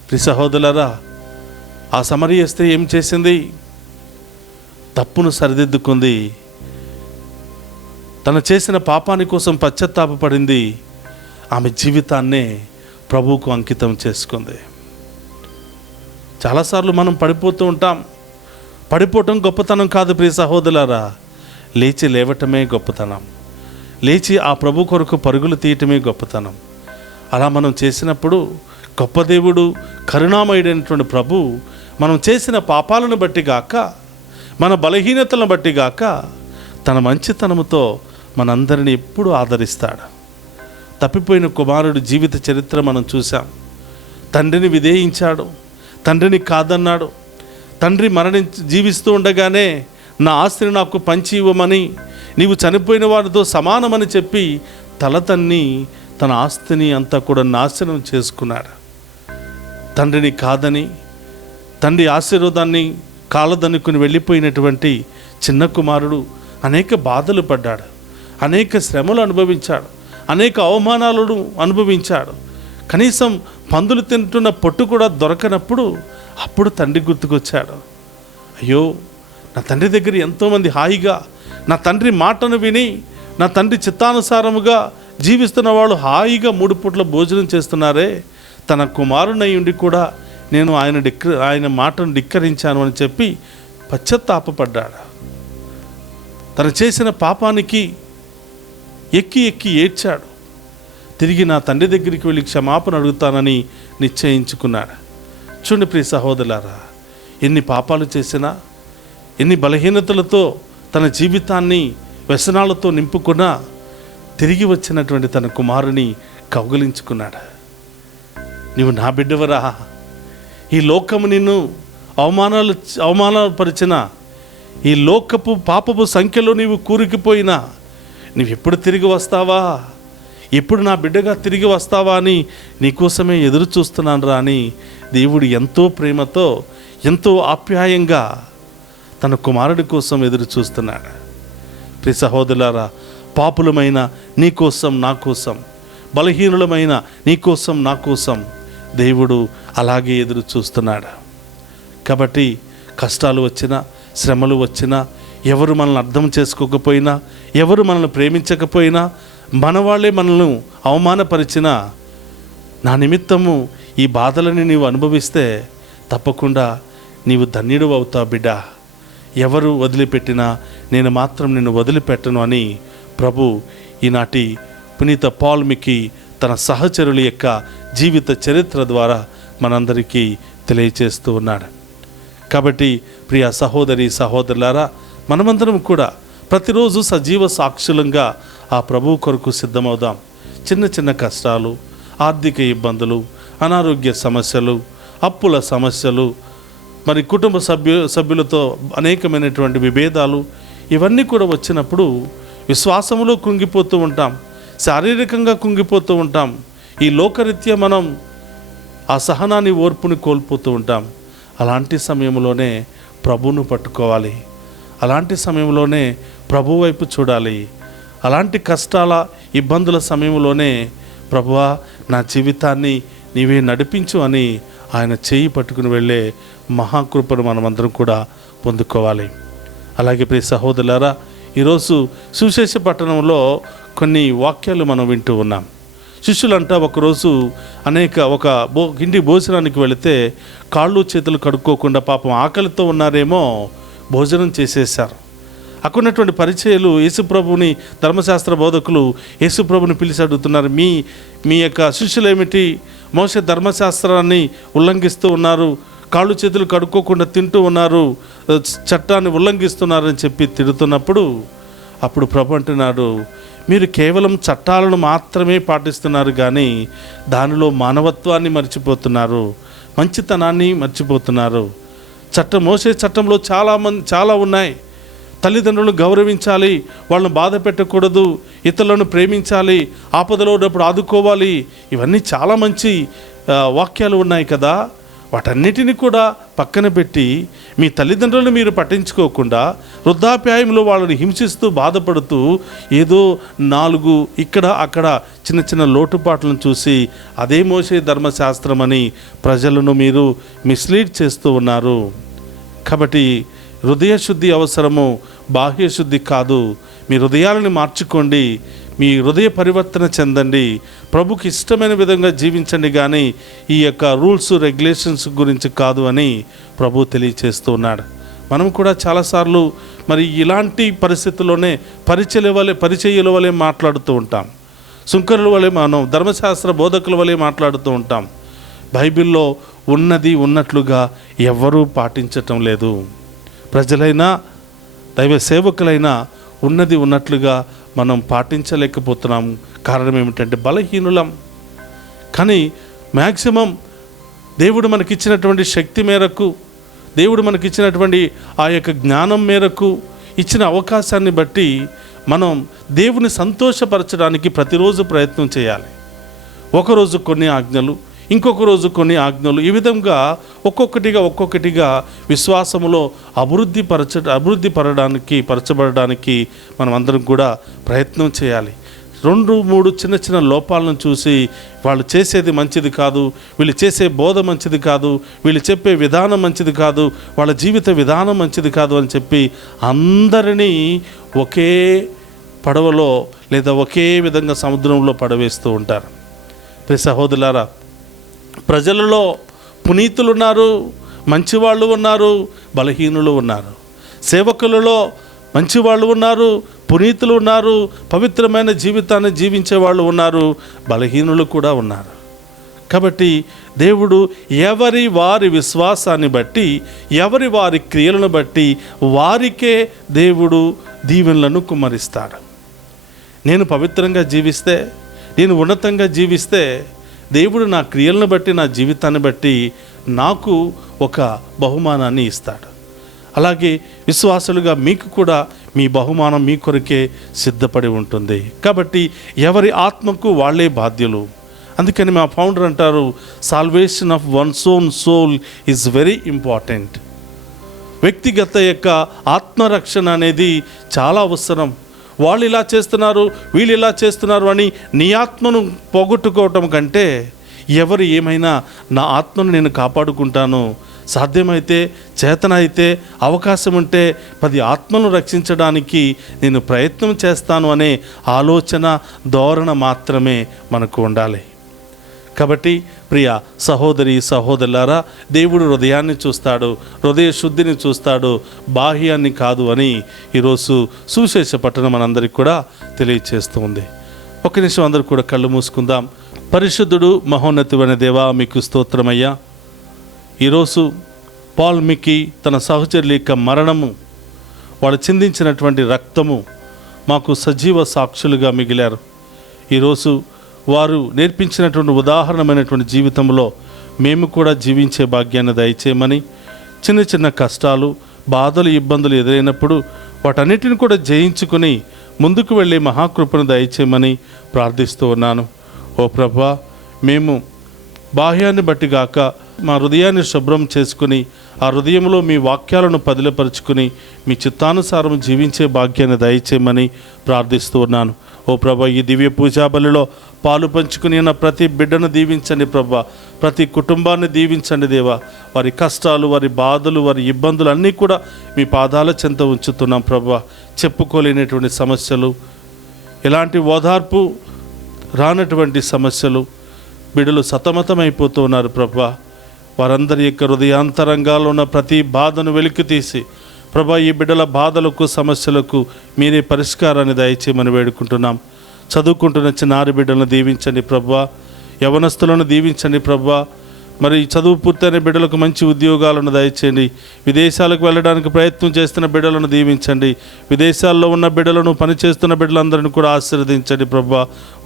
ప్రియ సహోదరులారా, ఆ సమరయ స్త్రీ ఏం చేసింది? తప్పును సరిదిద్దుకుంది, తను చేసిన పాపాని కోసం పశ్చాత్తాపపడింది, ఆమె జీవితాన్నే ప్రభువుకు అంకితం చేసుకుంది. చాలాసార్లు మనం పడిపోతూ ఉంటాం. పడిపోవటం గొప్పతనం కాదు ప్రియ సహోదరులారా, లేచి లేవటమే గొప్పతనం. లేచి ఆ ప్రభు కొరకు పరుగులు తీయటమే గొప్పతనం. అలా మనం చేసినప్పుడు గొప్ప దేవుడు, కరుణామయుడైనటువంటి ప్రభు మనం చేసిన పాపాలను బట్టి గాక, మన బలహీనతలను బట్టి గాక, తన మంచితనముతో మనందరినీ ఎప్పుడూ ఆదరిస్తాడు. తప్పిపోయిన కుమారుడు జీవిత చరిత్ర మనం చూసాం. తండ్రిని విధేయించాడు, తండ్రిని కాదన్నాడు. తండ్రి జీవిస్తూ ఉండగానే నా ఆస్తిని నాకు పంచి ఇవ్వమని, నీవు చనిపోయిన వారితో సమానమని చెప్పి తల తన్ని తన ఆస్తిని అంతా కూడా నాశనం చేసుకున్నాడు. తండ్రిని కాదని, తండ్రి ఆశీర్వాదాన్ని కాలదనుకుని వెళ్ళిపోయినటువంటి చిన్న కుమారుడు అనేక బాధలు పడ్డాడు, అనేక శ్రమలు అనుభవించాడు, అనేక అవమానాలను అనుభవించాడు. కనీసం పందులు తింటున్న పొట్టు కూడా దొరకనప్పుడు అప్పుడు తండ్రి గుర్తుకొచ్చాడు. అయ్యో, నా తండ్రి దగ్గర ఎంతోమంది హాయిగా నా తండ్రి మాటను విని నా తండ్రి చిత్తానుసారముగా జీవిస్తున్న వాళ్ళు హాయిగా 3 పూట్ల భోజనం చేస్తున్నారే, తన కుమారునై ఉండి కూడా నేను ఆయన మాటను ధిక్కరించాను అని చెప్పి పశ్చాత్తాపపడ్డాడు. తను చేసిన పాపానికి ఎక్కి ఎక్కి ఏడ్చాడు. తిరిగి నా తండ్రి దగ్గరికి వెళ్ళి క్షమాపణ అడుగుతానని నిశ్చయించుకున్నాడు. చూడండి ప్రియ సహోదరులారా, ఎన్ని పాపాలు చేసినా, ఎన్ని బలహీనతలతో తన జీవితాన్ని వ్యసనాలతో నింపుకున్నా తిరిగి వచ్చినటువంటి తన కుమారుని కౌగిలించుకున్నాడు. నీవు నా బిడ్డవరా, ఈ లోకము నిన్ను అవమానపరిచిన ఈ లోకపు పాపపు సంఖ్యలో నీవు కూరుకుపోయినా నీవు ఎప్పుడు తిరిగి వస్తావా, ఎప్పుడు నా బిడ్డగా తిరిగి వస్తావా అని నీకోసమే ఎదురు చూస్తున్నాను రా అని దేవుడు ఎంతో ప్రేమతో ఎంతో ఆప్యాయంగా తన కుమారుడి కోసం ఎదురు చూస్తున్నాడు. ప్రియ సహోదరులారా, పాపులమైన నీ కోసం నా కోసం, బలహీనులమైన నీ కోసం నా కోసం దేవుడు అలాగే ఎదురు చూస్తున్నాడు. కాబట్టి కష్టాలు వచ్చినా, శ్రమలు వచ్చినా, ఎవరు మనల్ని అర్థం చేసుకోకపోయినా, ఎవరు మనల్ని ప్రేమించకపోయినా, మన వాళ్ళే మనల్ని అవమానపరిచినా, నా నిమిత్తము ఈ బాధలని నీవు అనుభవిస్తే తప్పకుండా నీవు ధన్యుడు అవుతావు బిడ్డ. ఎవరు వదిలిపెట్టినా నేను మాత్రం నిన్ను వదిలిపెట్టను అని ప్రభు ఈనాటి పునీత పాల్మికి తన సహచరుల యొక్క జీవిత చరిత్ర ద్వారా మనందరికీ తెలియచేస్తూ ఉన్నాడు. కాబట్టి ప్రియ సహోదరి సహోదరులారా, మనమందరం కూడా ప్రతిరోజు సజీవ సాక్షులంగా ఆ ప్రభువు కొరకు సిద్ధమవుదాం. చిన్న చిన్న కష్టాలు, ఆర్థిక ఇబ్బందులు, అనారోగ్య సమస్యలు, అప్పుల సమస్యలు, మరి కుటుంబ సభ్యులతో అనేకమైనటువంటి విభేదాలు, ఇవన్నీ కూడా వచ్చినప్పుడు విశ్వాసములో కృంగిపోతూ ఉంటాం, శారీరకంగా కృంగిపోతూ ఉంటాం. ఈ లోకరీత్యా మనం ఆ సహనాన్ని, ఓర్పుని కోల్పోతూ ఉంటాం. అలాంటి సమయంలోనే ప్రభువును పట్టుకోవాలి. అలాంటి సమయంలోనే ప్రభు వైపు చూడాలి. అలాంటి కష్టాల, ఇబ్బందుల సమయంలోనే ప్రభువా నా జీవితాన్ని నీవే నడిపించు అని ఆయన చేయి పట్టుకుని వెళ్ళే మహాకృపను మనమందరం కూడా పొందుకోవాలి. అలాగే ప్రియ సహోదరులారా, ఈరోజు సువిశేష పట్టణంలో కొన్ని వాక్యాలు మనం వింటూ ఉన్నాం. శిష్యులంతా ఒకరోజు ఒక ఇంటి భోజనానికి వెళితే కాళ్ళు చేతులు కడుక్కోకుండా పాపం ఆకలితో ఉన్నారేమో భోజనం చేసేశారు. అక్కడున్నటువంటి పరిచయులు యేసుప్రభుని, ధర్మశాస్త్ర బోధకులు యేసుప్రభుని పిలిచి అడుగుతున్నారు, మీ యొక్క శిష్యులు ఏమిటి మోషే ధర్మశాస్త్రాన్ని ఉల్లంఘిస్తూ ఉన్నారు, కాళ్ళు చేతులు కడుక్కోకుండా తింటూ ఉన్నారు, చట్టాన్ని ఉల్లంఘిస్తున్నారని చెప్పి తిడుతున్నప్పుడు అప్పుడు ప్రభు అంటున్నాడు, మీరు కేవలం చట్టాలను మాత్రమే పాటిస్తున్నారు కానీ దానిలో మానవత్వాన్ని మర్చిపోతున్నారు, మంచితనాన్ని మర్చిపోతున్నారు. మోసే చట్టంలో చాలా ఉన్నాయి. తల్లిదండ్రులను గౌరవించాలి, వాళ్ళను బాధ పెట్టకూడదు, ఇతరులను ప్రేమించాలి, ఆపదలో ఉన్నప్పుడు ఆదుకోవాలి, ఇవన్నీ చాలా మంచి వాక్యాలు ఉన్నాయి కదా. వాటన్నిటిని కూడా పక్కన పెట్టి మీ తల్లిదండ్రులను మీరు పట్టించుకోకుండా వృద్ధాప్యాయంలో వాళ్ళని హింసిస్తూ బాధపడుతూ ఏదో 4 ఇక్కడ అక్కడ చిన్న చిన్న లోటుపాట్లను చూసి అదే మోసే ధర్మశాస్త్రం అని ప్రజలను మీరు మిస్లీడ్ చేస్తూ ఉన్నారు. కాబట్టి హృదయ శుద్ధి అవసరము, బాహ్య శుద్ధి కాదు. మీ హృదయాలను మార్చుకోండి, మీ హృదయ పరివర్తన చెందండి, ప్రభుకి ఇష్టమైన విధంగా జీవించండి, కానీ ఈ యొక్క రూల్స్ రెగ్యులేషన్స్ గురించి కాదు అని ప్రభు తెలియచేస్తూ ఉన్నాడు. మనం కూడా చాలాసార్లు మరి ఇలాంటి పరిస్థితుల్లోనే పరిచయుల వలె మాట్లాడుతూ ఉంటాం, సుంకరుల వలె, మనం ధర్మశాస్త్ర బోధకుల వలె మాట్లాడుతూ ఉంటాం. బైబిల్లో ఉన్నది ఉన్నట్లుగా ఎవ్వరూ పాటించటం లేదు. ప్రజలైనా దైవ సేవకులైనా ఉన్నది ఉన్నట్లుగా మనం పాటించలేకపోతున్నాం. కారణం ఏమిటంటే బలహీనులం. కానీ మ్యాక్సిమం దేవుడు మనకిచ్చినటువంటి శక్తి మేరకు, దేవుడు మనకిచ్చినటువంటి ఆ యొక్క జ్ఞానం మేరకు, ఇచ్చిన అవకాశాన్ని బట్టి మనం దేవుని సంతోషపరచడానికి ప్రతిరోజు ప్రయత్నం చేయాలి. ఒకరోజు కొన్ని ఆజ్ఞలు, ఇంకొక రోజు కొన్ని ఆజ్ఞలు, ఈ విధంగా ఒక్కొక్కటిగా విశ్వాసములో పరచబడడానికి మనం అందరం కూడా ప్రయత్నం చేయాలి. 2-3 చిన్న లోపాలను చూసి వాళ్ళు చేసేది మంచిది కాదు, వీళ్ళు చేసే బోధ మంచిది కాదు, వీళ్ళు చెప్పే విధానం మంచిది కాదు, వాళ్ళ జీవిత విధానం మంచిది కాదు అని చెప్పి అందరినీ ఒకే పడవలో లేదా ఒకే విధంగా సముద్రంలో పడవేస్తూ ఉంటారు. ప్రియ సహోదరులారా, ప్రజలలో పునీతులు ఉన్నారు, మంచివాళ్ళు ఉన్నారు, బలహీనులు ఉన్నారు. సేవకులలో మంచివాళ్ళు ఉన్నారు, పునీతులు ఉన్నారు, పవిత్రమైన జీవితాన్ని జీవించే వాళ్ళు ఉన్నారు, బలహీనులు కూడా ఉన్నారు. కాబట్టి దేవుడు ఎవరి వారి విశ్వాసాన్ని బట్టి, ఎవరి వారి క్రియలను బట్టి వారికే దేవుడు దీవెనలను కుమ్మరిస్తాడు. నేను పవిత్రంగా జీవిస్తే, నేను ఉన్నతంగా జీవిస్తే దేవుడు నా క్రియలను బట్టి, నా జీవితాన్ని బట్టి నాకు ఒక బహుమానాన్ని ఇస్తాడు. అలాగే విశ్వాసులుగా మీకు కూడా మీ బహుమానం మీ కొరకే సిద్ధపడి ఉంటుంది. కాబట్టి ఎవరి ఆత్మకు వాళ్ళే బాధ్యులు. అందుకని మా ఫౌండర్ అంటారు, salvation of one's own soul is very important. వ్యక్తిగత యొక్క ఆత్మరక్షణ అనేది చాలా అవసరం. వాళ్ళు ఇలా చేస్తున్నారు, వీళ్ళు ఇలా చేస్తున్నారు అని నీ ఆత్మను పోగొట్టుకోవటం కంటే, ఎవరు ఏమైనా నా ఆత్మను నేను కాపాడుకుంటాను, సాధ్యమైతే, చేతన అయితే, అవకాశం ఉంటే 10 ఆత్మలను రక్షించడానికి నేను ప్రయత్నం చేస్తాను అనే ఆలోచన, ధోరణ మాత్రమే మనకు ఉండాలి. కాబట్టి ప్రియ సహోదరి సహోదరులారా, దేవుడు హృదయాన్ని చూస్తాడు, హృదయ శుద్ధిని చూస్తాడు, బాహ్యాన్ని కాదు అని ఈరోజు సువిశేష పట్టణం మనందరికీ కూడా తెలియచేస్తూ ఉంది. ఒక నిమిషం అందరూ కూడా కళ్ళు మూసుకుందాం. పరిశుద్ధుడు మహోన్నతుడైన దేవా, మీకు స్తోత్రమయ్యా. ఈరోజు పాల్ మిక్కీ తన సహచరుల యొక్క మరణము, వాళ్ళు చిందించినటువంటి రక్తము మాకు సజీవ సాక్షులుగా మిగిలారు. ఈరోజు వారు నేర్పించినటువంటి ఉదాహరణమైనటువంటి జీవితంలో మేము కూడా జీవించే భాగ్యాన్ని దయచేయమని, చిన్న కష్టాలు, బాధలు, ఇబ్బందులు ఎదురైనప్పుడు వాటన్నిటిని కూడా జయించుకొని ముందుకు వెళ్ళే మహాకృపను దయచేయమని ప్రార్థిస్తూ ఉన్నాను. ఓ ప్రభువా, మేము బాహ్యాన్ని బట్టి గాక మా హృదయాన్ని శుభ్రం చేసుకుని, ఆ హృదయంలో మీ వాక్యాలను పదిలపరుచుకుని మీ చిత్తానుసారం జీవించే భాగ్యాన్ని దయచేయమని ప్రార్థిస్తూ ఉన్నాను. ఓ ప్రభా, ఈ దివ్య పూజా బలిలో పాలు పంచుకుని ఉన్న ప్రతి బిడ్డను దీవించండి ప్రభా, ప్రతి కుటుంబాన్ని దీవించండి దేవా. వారి కష్టాలు, వారి బాధలు, వారి ఇబ్బందులు అన్నీ కూడా మీ పాదాల చెంత ఉంచుతున్నాం ప్రభా. చెప్పుకోలేనటువంటి సమస్యలు, ఎలాంటి ఓదార్పు రానటువంటి సమస్యలు, బిడ్డలు సతమతమైపోతూ ఉన్నారు ప్రభా. వారందరి యొక్క హృదయాంతరంగాల్లో ఉన్న ప్రతి బాధను వెలికి తీసి ప్రభా, ఈ బిడ్డల బాధలకు, సమస్యలకు మీరే పరిష్కారాన్ని దయచేయమని వేడుకుంటున్నాం. చదువుకుంటున్న చిన్నారి బిడ్డలను దీవించండి ప్రభా, యవనస్తులను దీవించండి ప్రభా. మరి చదువు పూర్తయిన బిడ్డలకు మంచి ఉద్యోగాలను దయచేయండి. విదేశాలకు వెళ్ళడానికి ప్రయత్నం చేస్తున్న బిడ్డలను దీవించండి. విదేశాల్లో ఉన్న బిడ్డలను, పనిచేస్తున్న బిడ్డలందరినీ కూడా ఆశీర్వదించండి ప్రభా.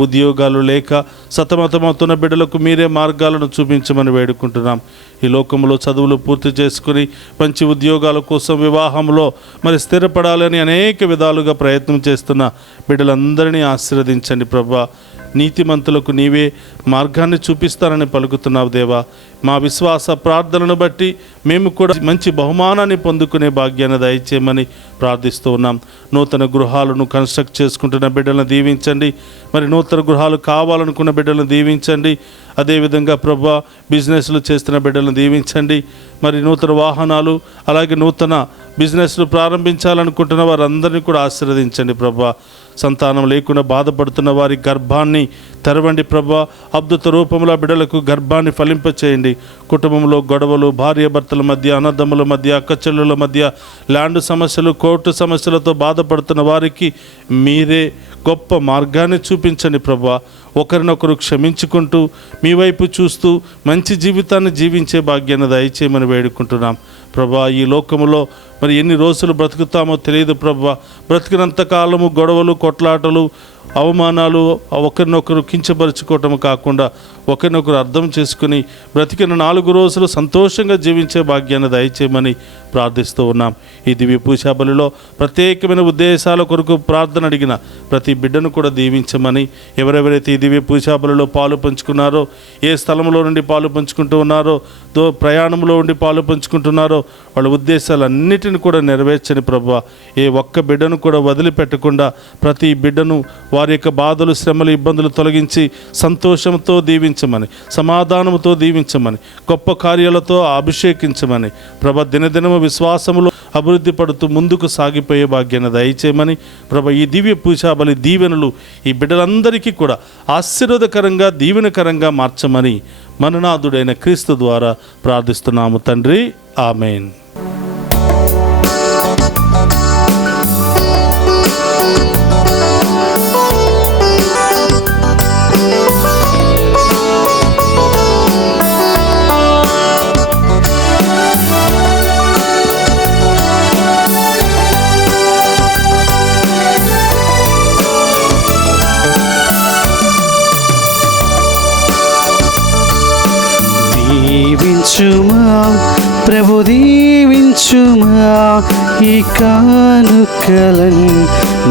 ఉద్యోగాలు లేక సతమతమవుతున్న బిడ్డలకు మీరే మార్గాలను చూపించమని వేడుకుంటున్నాం. ఈ లోకంలో చదువులు పూర్తి చేసుకుని మంచి ఉద్యోగాల కోసం, వివాహంలో మరి స్థిరపడాలని అనేక విధాలుగా ప్రయత్నం చేస్తున్న బిడ్డలందరినీ ఆశీర్వదించండి ప్రభా. నీతిమంతులకు నీవే మార్గాన్ని చూపిస్తానని పలుకుతున్నావు దేవా. మా విశ్వాస ప్రార్థనను బట్టి మేము కూడా మంచి బహుమానాన్ని పొందుకునే భాగ్యాన్ని దయచేయమని ప్రార్థిస్తూ ఉన్నాం. నూతన గృహాలను కన్స్ట్రక్ట్ చేసుకుంటున్న బిడ్డలను దీవించండి. మరి నూతన గృహాలు కావాలనుకున్న బిడ్డలను దీవించండి. అదేవిధంగా ప్రభా, బిజినెస్లు చేస్తున్న బిడ్డలను దీవించండి. మరి నూతన వాహనాలు, అలాగే నూతన బిజినెస్లు ప్రారంభించాలనుకుంటున్న వారందరినీ కూడా ఆశీర్వదించండి ప్రభా. సంతానం లేకుండా బాధపడుతున్న వారి గర్భాన్ని తెరవండి ప్రభా. అద్భుత రూపంలో బిడ్డలకు గర్భాన్ని ఫలింపచేయండి. కుటుంబంలో గొడవలు, భార్యాభర్తల మధ్య, అన్నదమ్ముల మధ్య, అక్కచెల్లుల మధ్య, ల్యాండ్ సమస్యలు, కోర్టు సమస్యలతో బాధపడుతున్న వారికి మీరే గొప్ప మార్గాన్ని చూపించండి ప్రభా. ఒకరినొకరు క్షమించుకుంటూ మీ వైపు చూస్తూ మంచి జీవితాన్ని జీవించే భాగ్యాన్ని దయచేయమని వేడుకుంటున్నాం ప్రభా. ఈ లోకములో మరి ఎన్ని రోజులు బ్రతుకుతామో తెలియదు ప్రభా. బ్రతికినంత కాలము గొడవలు, కొట్లాటలు, అవమానాలు, ఒకరినొకరు కించపరుచుకోవటం కాకుండా ఒకరినొకరు అర్థం చేసుకుని బ్రతికిన 4 రోజులు సంతోషంగా జీవించే భాగ్యాన్ని దయచేయమని ప్రార్థిస్తూ ఉన్నాం. ఈ దివ్య పూజా బలిలో ప్రత్యేకమైన ఉద్దేశాల కొరకు ప్రార్థన అడిగిన ప్రతి బిడ్డను కూడా దీవించమని, ఎవరెవరైతే ఈ దివ్య పూజా బలిలో పాలు పంచుకున్నారో, ఏ స్థలంలో నుండి పాలు పంచుకుంటూ ఉన్నారో, ప్రయాణంలో ఉండి పాలు పంచుకుంటున్నారో వాళ్ళ ఉద్దేశాలన్నిటిని కూడా నెరవేర్చని ప్రభువా, ఏ ఒక్క బిడ్డను కూడా వదిలిపెట్టకుండా ప్రతి బిడ్డను వారి యొక్క బాధలు, శ్రమలు, ఇబ్బందులు తొలగించి సంతోషంతో దీవించమని, సమాధానంతో దీవించమని, గొప్ప కార్యాలతో అభిషేకించమని ప్రభ, దినదినము విశ్వాసములో అభివృద్ధి పడుతూ ముందుకు సాగిపోయే భాగ్యాన్ని దయచేయమని ప్రభ, ఈ దివ్య పూజా బలి దీవెనలు ఈ బిడ్డలందరికీ కూడా ఆశీర్వాదకరంగా, దీవెనకరంగా మార్చమని మననాథుడైన క్రీస్తు ద్వారా ప్రార్థిస్తున్నాము తండ్రి. ఆమెన్. దీవించుమా ప్రభు, దీవించుమా ఈ కానుకలన్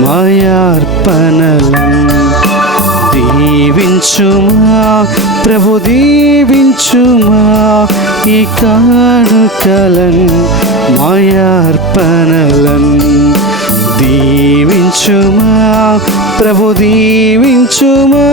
మాయార్పణలన్. దీవించుమా ప్రభు, దీవించుమా ఈ కానుకలన్ మాయార్పణలన్. దీవించుమా ప్రభు, దీవించుమా.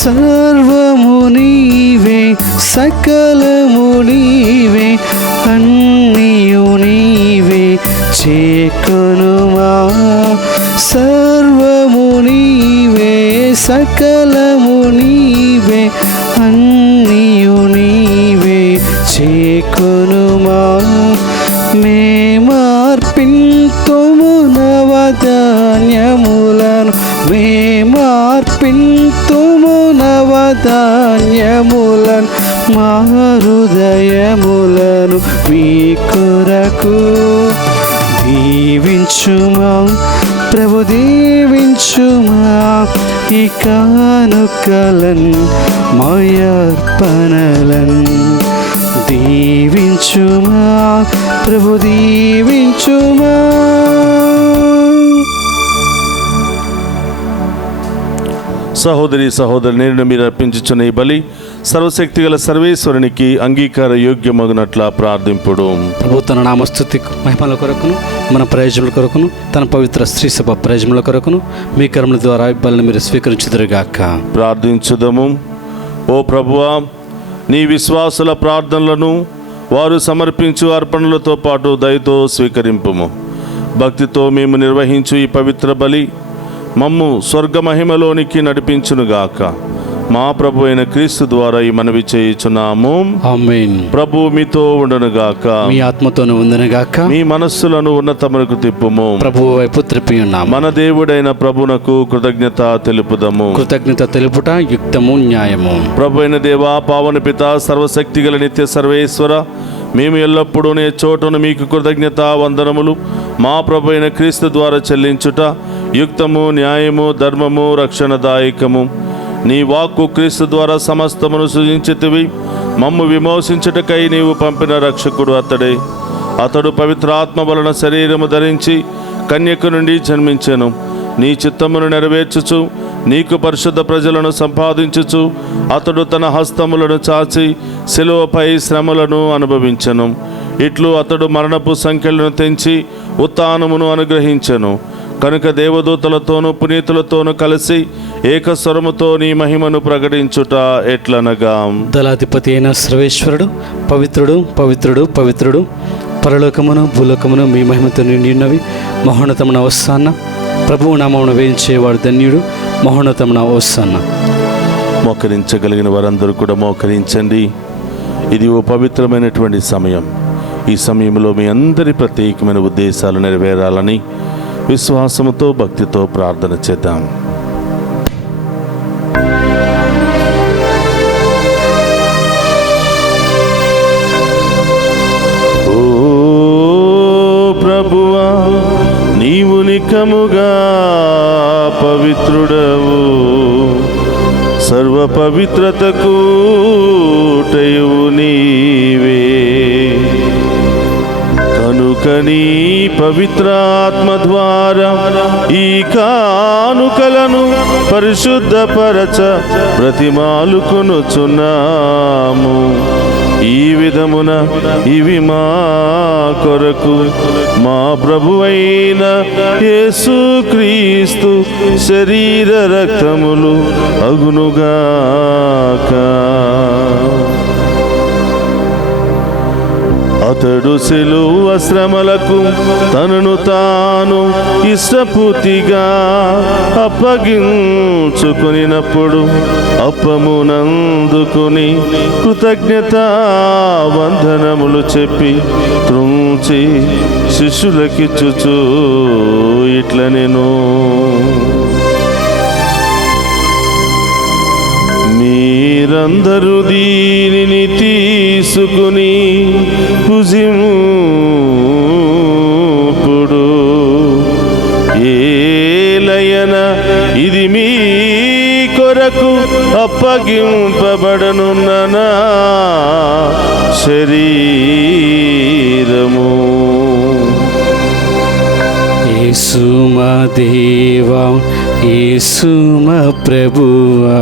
సర్వము నీవే, సకలము నీవే, అన్నియు నీవే చేకొనుమా. సర్వము నీవే, సకలము నీవే, అన్నియు నీవే చేకొనుమా. మేమార్పింతుము నవధాన్యములను, మేమార్పింతుము నవధాన్యములను, మా హృదయములను మీ కొరకు. దీవించుమా ప్రభు, దీవించుమా ఈ కానుకలన్ మాయార్పణలన్. దీవించుమా ప్రభు, దీవించుమా. సహోదరి సహోదరు, నేను మీరు అర్పించుచున్న ఈ బలి సర్వశక్తిగల సర్వేశ్వరునికి అంగీకార యోగ్యమగునట్ల ప్రార్థింపుడు. ప్రభు తన నామస్తుతి మహిమల కొరకును, మన ప్రయోజనముల కొరకును, తన పవిత్ర స్త్రీ సభ ప్రయోజనముల కొరకును మీ కర్మల ద్వారా ఈ బలిని మీరు స్వీకరించుదురుగాక. ప్రార్థించుదము. ఓ ప్రభువా, నీ విశ్వాసుల ప్రార్థనలను వారు సమర్పించు అర్పణలతో పాటు దయతో స్వీకరింపుము. భక్తితో మేము నిర్వహించు ఈ పవిత్ర బలి మమ్ము స్వర్గ మహిమలోనికి నడిపించునుగాక. మా ప్రభు అయిన క్రీస్తు ద్వారా ఈ మనవి చేయుచున్నాము. ఆమేన్. ప్రభు మీతో ఉండనుగాక, మీ ఆత్మతోను ఉండునుగాక. మీ మనస్సులను ఉన్నతమునకు తిప్పుము. ప్రభువు వైపు త్రిప్పి ఉన్నాము. మన దేవుడైన ప్రభునకు కృతజ్ఞత తెలుపుదము. కృతజ్ఞత తెలుపుట యుక్తము, న్యాయము. ప్రభు అయిన దేవా, పావన పిత, సర్వశక్తిగల నిత్య సర్వేశ్వర, మేము ఎల్లప్పుడూ నే చోటను మీకు కృతజ్ఞత వందనములు మా ప్రభు అయిన క్రీస్తు ద్వారా చెల్లించుట యుక్తము, న్యాయము, ధర్మము, రక్షణదాయకము. నీ వాక్కు క్రీస్తు ద్వారా సమస్తమును సృజించితివి. మమ్ము విమోచించుటకై నీవు పంపిన రక్షకుడు అతడే. అతడు పవిత్రాత్మ వలన శరీరము ధరించి కన్యక నుండి జన్మించెను. నీ చిత్తమును నెరవేర్చుచు నీకు పరిశుద్ధ ప్రజలను సంపాదించుచు అతడు తన హస్తములను చాచి శిలువపై శ్రమలను అనుభవించెను. ఇట్లు అతడు మరణపు సంఖ్యలను తెంచి ఉత్థానమును అనుగ్రహించెను. కనుక దేవదూతలతోనూ పునీతులతోనూ కలిసి ఏకస్వరముతో నీ మహిమను ప్రకటించుట ఎట్లనగా, దళాధిపతి అయిన సర్వేశ్వరుడు పవిత్రుడు, పవిత్రుడు, పవిత్రుడు, పరలోకమును భూలోకమును మీ మహిమతో నిండి ఉన్నవి. మహోన్నతమున హోసన్న. ప్రభువు నామమున వేయించేవాడు ధన్యుడు. మహోన్నతమున హోసన్న. మోకరించగలిగిన వారందరూ కూడా మోకరించండి. ఇది ఓ పవిత్రమైనటువంటి సమయం. ఈ సమయంలో మీ అందరి ప్రత్యేకమైన ఉద్దేశాలు నెరవేరాలని విశ్వాసముతో, భక్తితో ప్రార్థన చేద్దాం. ఏకముగా పవిత్రుడవు, సర్వ పవిత్రతకు ఊటయు నీవే. కనుక నీ పవిత్రాత్మ ద్వారా ఈ కానుకలను పరిశుద్ధపరచ బ్రతిమాలుకొనుచున్నాము. ఈ విధమున ఇవి మా కొరకు మా ప్రభువైన యేసుక్రీస్తు శరీర రక్తములు అగునుగాక. అతడు సిలువ శ్రమలకు తనను తాను ఇష్టపూర్తిగా అప్పగించుకొనినప్పుడు అప్పమునందుకుని కృతజ్ఞతా వందనములు చెప్పి త్రుంచి శిష్యులకిచ్చుచు ఇట్లనెను, మీరందరూ దీనిని తీసుకుని భుజింపుడు. ఏలయన ఇది మీ కొరకు అప్పగింపబడనున్న నా శరీరము. యేసు మా దేవా, యేసు మా ప్రభువా,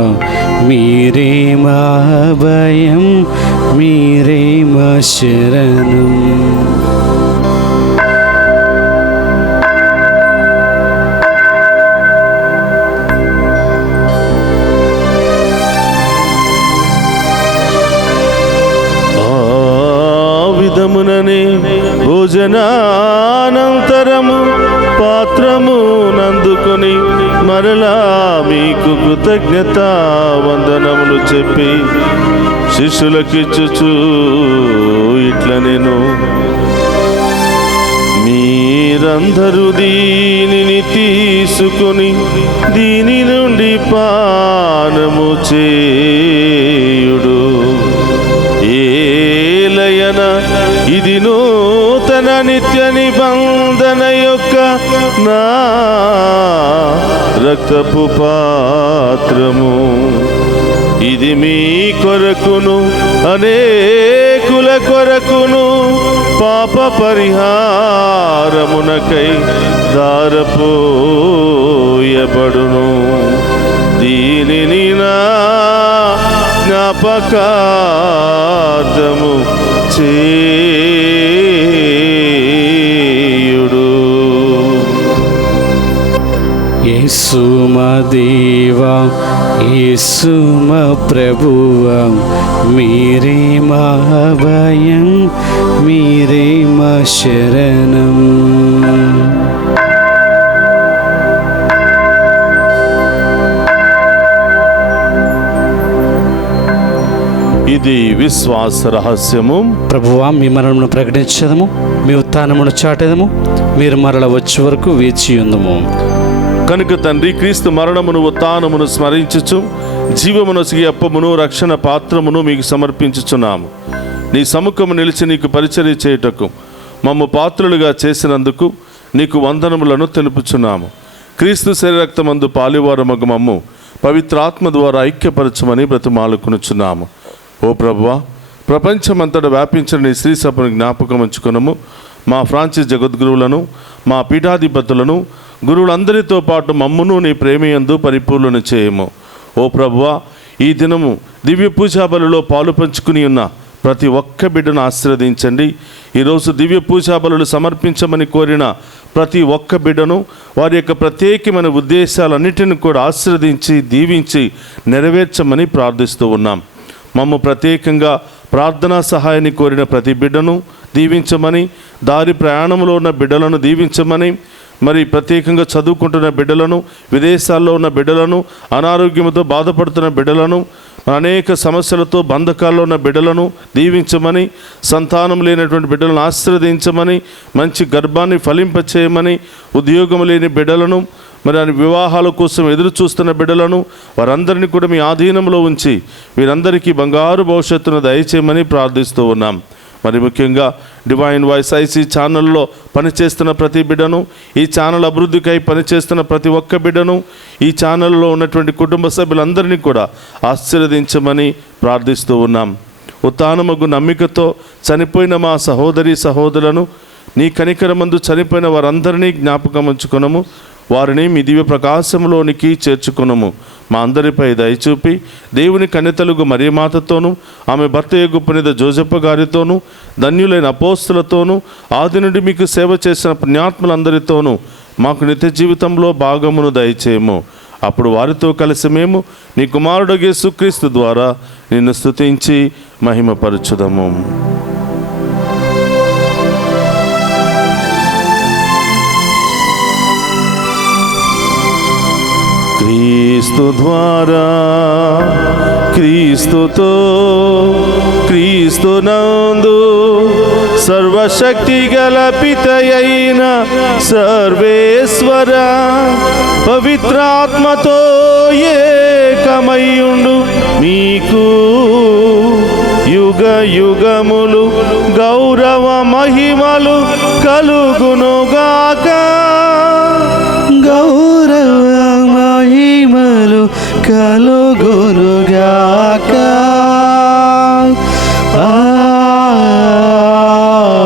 మీరే మా భయం, మీరే మా శరణం. విధముననే భోజనానంతరము పాత్రము నందుకొని మరలా మీకు కృతజ్ఞతా వందనములు చెప్పి శిష్యులకిచ్చుచు ఇట్లనెను, మీరందరూ దీనిని తీసుకొని దీని నుండి పానము చేయుడు. ఏలయన ఇది నూతన నిత్య నిబంధన యొక్క నా రక్తపు పాత్రము. ఇది మీ కొరకును అనేకుల కొరకును పాప పరిహారమునకై దారపోయబడును. దీనిని నా జ్ఞాపకార్థము చేయుడు. యేసు మా దేవా, యేసు మా ప్రభువా, మీరే మా భయం, మీరే మా శరణం. ఇది విశ్వాస రహస్యము. ప్రభువా, మీ మరణమును ప్రకటించదము, మీ ఉత్థానమును చాటెదము, మీరు మరల వచ్చే వరకు వేచి ఉందము. కనుక తండ్రి, క్రీస్తు మరణమును ఉత్థానమును స్మరించుచు జీవమునొసగి అప్పమును రక్షణ పాత్రమును మీకు సమర్పించుచున్నాము. నీ సముఖము నిలిచి నీకు పరిచర్య చేయుటకు మమ్ము పాత్రులుగా చేసినందుకు నీకు వందనములను తెలుపుచున్నాము. క్రీస్తు శరీరక్తమందు పాలివారమగు మమ్ము పవిత్రాత్మ ద్వారా ఐక్యపరచమని బ్రతిమాలుకొనుచున్నాము. ఓ ప్రభువా, ప్రపంచమంతటా వ్యాపించిన నీ శ్రీ సభను జ్ఞాపకం ఉంచుకునము. మా ఫ్రాన్సిస్ జగద్గురువులను, మా పీఠాధిపతులను, గురువులందరితో పాటు మమ్మును నీ ప్రేమయందు పరిపూర్ణను చేయము. ఓ ప్రభువా, ఈ దినము దివ్య పూజాబలిలో పాలు పంచుకుని ఉన్న ప్రతి ఒక్క బిడ్డను ఆశీర్వదించండి. ఈరోజు దివ్య పూజాబలులు సమర్పించమని కోరిన ప్రతి ఒక్క బిడ్డను వారి యొక్క ప్రత్యేకమైన ఉద్దేశాలన్నిటిని కూడా ఆశీర్వదించి దీవించి నెరవేర్చమని ప్రార్థిస్తూ ఉన్నాం. మమ్ము ప్రత్యేకంగా ప్రార్థనా సహాయాన్ని కోరిన ప్రతి బిడ్డను దీవించమని, దారి ప్రయాణంలో ఉన్న బిడ్డలను దీవించమని, మరి ప్రత్యేకంగా చదువుకుంటున్న బిడ్డలను, విదేశాల్లో ఉన్న బిడ్డలను, అనారోగ్యంతో బాధపడుతున్న బిడ్డలను, అనేక సమస్యలతో బంధకాల్లో ఉన్న బిడ్డలను దీవించమని, సంతానం లేనటువంటి బిడ్డలను ఆశీర్వదించమని, మంచి గర్భాన్ని ఫలింపచేయమని, ఉద్యోగం లేని బిడ్డలను, మరి వివాహాల కోసం ఎదురు చూస్తున్న బిడ్డలను వారందరినీ కూడా మీ ఆధీనంలో ఉంచి వీరందరికీ బంగారు భవిష్యత్తును దయచేయమని ప్రార్థిస్తూ ఉన్నాం. మరి ముఖ్యంగా డివైన్ వాయిస్ ఐసీ ఛానల్లో పనిచేస్తున్న ప్రతి బిడ్డను, ఈ ఛానల్ అభివృద్ధికై పనిచేస్తున్న ప్రతి ఒక్క బిడ్డను, ఈ ఛానల్లో ఉన్నటువంటి కుటుంబ సభ్యులందరినీ కూడా ఆశీర్వదించమని ప్రార్థిస్తూ ఉన్నాం. ఉత్థానమగు నమ్మికతో చనిపోయిన మా సహోదరి సహోదరులను, నీ కనికరమందు చనిపోయిన వారందరినీ జ్ఞాపకం ఉంచుకొనము. వారిని మీ దివ్య ప్రకాశంలోనికి చేర్చుకొనము. మా అందరిపై దయచూపి దేవుని కన్యతలుగు మరియమాతతోనూ, ఆమె భర్త యొగు పునీత జోజప్ప గారితోనూ, ధన్యులైన అపోస్తులతోనూ, ఆది నుండి మీకు సేవ చేసిన పుణ్యాత్ములందరితోనూ మాకు నిత్య జీవితంలో భాగమును దయచేయము. అప్పుడు వారితో కలిసి మేము నీ కుమారుడు యేసుక్రీస్తు ద్వారా నిన్ను స్తుతించి మహిమపరచుదము. క్రీస్తు ద్వారా, క్రీస్తుతో, క్రీస్తునందు సర్వశక్తి గల పితయైన సర్వేశ్వర పవిత్రాత్మతో ఏకమయ్యుండు మీకు యుగ యుగములు గౌరవ మహిమలు కలుగునుగాక. గౌరవ మహిమలు కలుగునుగాక.